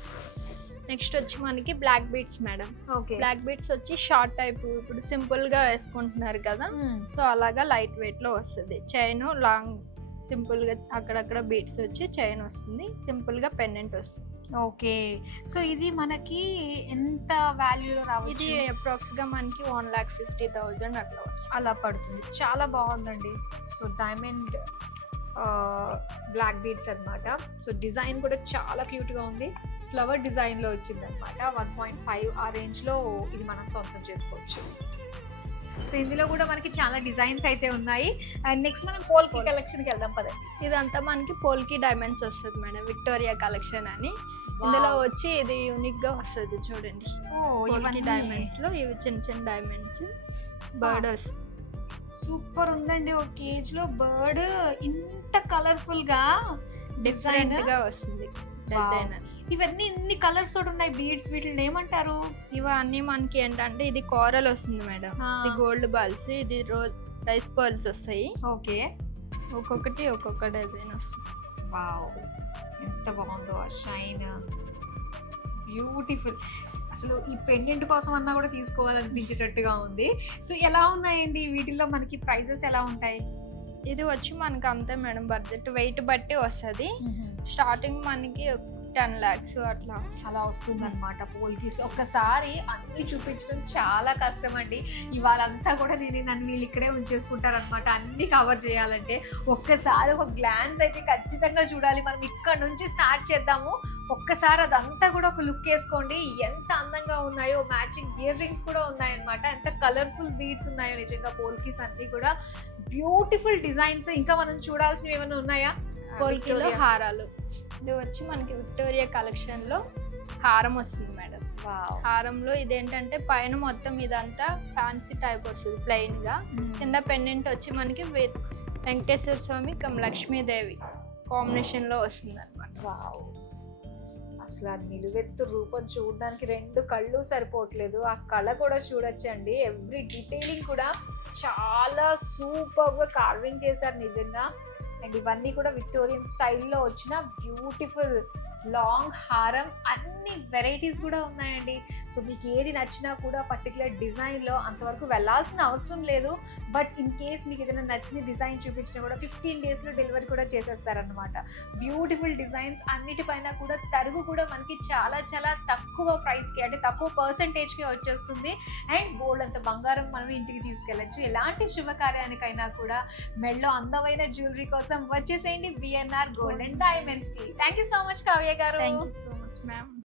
నెక్స్ట్ వచ్చి మనకి black beats madam. Okay, black beats వచ్చి షార్ట్ టైప్, ఇప్పుడు సింపుల్ గా వేసుకుంటున్నారు కదా, సో అలాగా లైట్ వెయిట్ లో వస్తుంది. చైన్ లాంగ్ సింపుల్ గా అక్కడక్కడ బీట్స్ వచ్చి చైన్ వస్తుంది, సింపుల్ గా పెండెంట్ వస్తుంది. ఓకే, సో ఇది మనకి ఎంత వాల్యూలో ఇది రావచ్చు? అప్రాక్స్ గా మనకి 1,50,000 అట్లా వస్తుంది. అలా పడుతుంది. చాలా బాగుందండి. సో డైమండ్ బ్లాక్ బీడ్స్ అన్నమాట. సో డిజైన్ కూడా చాలా క్యూట్ గా ఉంది, ఫ్లవర్ డిజైన్ లో వచ్చింది అనమాట. 1.5 ఆ రేంజ్ లో ఇది మనం సొంతం చేసుకోవచ్చు. సో ఇందులో కూడా మనకి చాలా డిజైన్స్ అయితే ఉన్నాయి. అండ్ నెక్స్ట్ మనం పోల్కి కలెక్షన్ కి వెళ్దాం పదండి. ఇదంతా మనకి పోల్కి డైమండ్స్ వస్తుంది మేడం, విక్టోరియా కలెక్షన్ అని. ఇందులో వచ్చి ఇది యూనిక్ గా వస్తుంది చూడండి. పోల్కి డైమండ్స్ లో ఇవి చిన్న చిన్న డైమండ్స్ బర్డ్ వస్తుంది. సూపర్ ఉందండి. ఒక కేజ్ లో బర్డ్ ఇంత కలర్ఫుల్ గా డిఫరెంట్ డిజైన్ గా వస్తుంది డిజైన్. ఇవన్నీ ఇన్ని కలర్స్ తోటి ఉన్నాయి బీడ్స్, వీటిని ఏమంటారు? ఇవన్నీ మనకి ఏంటంటే ఇది కోరల్ వస్తుంది మేడం, ఇది గోల్డ్ బాల్స్, ఇది రైస్ బాల్స్ వస్తాయి. ఓకే, ఒక్కొక్కటి ఒక్కొక్క డిజైన్ వస్తుంది. వావ్, ఎంత బాగుందో ఆ షైన్, బ్యూటిఫుల్. అసలు ఈ పెండెంట్ కోసం అన్నా కూడా తీసుకోవాలనిపించేటట్టుగా ఉంది. సో ఎలా ఉన్నాయండి వీటిల్లో మనకి ప్రైజెస్ ఎలా ఉంటాయి? ఇది వచ్చి మనకి అంతే మేడం, బడ్జెట్ వెయిట్ బట్టి వస్తుంది. స్టార్టింగ్ మనకి 10 lakhs అట్లా వస్తుంది అనమాట పోల్కిస్. ఒక్కసారి అన్ని చూపించడం చాలా కష్టం అండి. ఇవాళంతా కూడా నన్ను వీళ్ళు ఇక్కడే ఉంచేసుకుంటారు అనమాట, అన్ని కవర్ చేయాలంటే. ఒక్కసారి ఒక గ్లాన్స్ అయితే ఖచ్చితంగా చూడాలి. మనం ఇక్కడ నుంచి స్టార్ట్ చేద్దాము. ఒక్కసారి అదంతా కూడా ఒక లుక్ వేసుకోండి, ఎంత అందంగా ఉన్నాయో. మ్యాచింగ్ ఇయర్ రింగ్స్ కూడా ఉన్నాయన్నమాట, ఎంత కలర్ఫుల్ బీడ్స్ ఉన్నాయో నిజంగా. పోల్కిస్ అన్ని కూడా బ్యూటిఫుల్ డిజైన్స్. ఇంకా మనం చూడాల్సినవి ఏమైనా ఉన్నాయా? పోల్కిలో హారాలు, ఇది వచ్చి మనకి విక్టోరియా కలెక్షన్ లో హారం వస్తుంది మేడం. హారంలో ఇదేంటంటే పైన మొత్తం ఇదంతా ఫ్యాన్సీ టైప్ వస్తుంది ప్లెయిన్ గా, కింద పెండెంట్ వచ్చి మనకి వెంకటేశ్వర స్వామి కమ్ లక్ష్మీదేవి కాంబినేషన్ లో వస్తుంది అనమాట. అసలు ఆ నిలువెత్తు రూపం చూడడానికి 2 కళ్ళు సరిపోవట్లేదు. ఆ కళ కూడా చూడొచ్చండి. ఎవ్రీ డీటెయిలింగ్ కూడా చాలా సూపర్ గా కార్వింగ్ చేశారు నిజంగా. అండ్ ఇవన్నీ కూడా విక్టోరియన్ స్టైల్లో వచ్చిన బ్యూటిఫుల్ లాంగ్ హారం, అన్ని వెరైటీస్ కూడా ఉన్నాయండి. సో మీకు ఏది నచ్చినా కూడా పర్టికులర్ డిజైన్లో అంతవరకు వెళ్ళాల్సిన అవసరం లేదు. బట్ ఇన్ కేస్ మీకు ఏదైనా నచ్చిన డిజైన్ చూపించినా కూడా 15 daysలో డెలివరీ కూడా చేసేస్తారనమాట. బ్యూటిఫుల్ డిజైన్స్ అన్నిటిపైన కూడా తరుగు కూడా మనకి చాలా చాలా తక్కువ ప్రైస్కి, అంటే తక్కువ పర్సంటేజ్కి వచ్చేస్తుంది. అండ్ గోల్డ్ అంత బంగారం మనం ఇంటికి తీసుకెళ్ళచ్చు. ఎలాంటి శుభకార్యానికైనా కూడా మెడలో అందమైన జ్యువెలరీ కోసం వచ్చేసేయండి విఎన్ఆర్ గోల్డ్ అండ్ డైమండ్స్కి. Thank you so much Kavya garu. Thank you so much ma'am.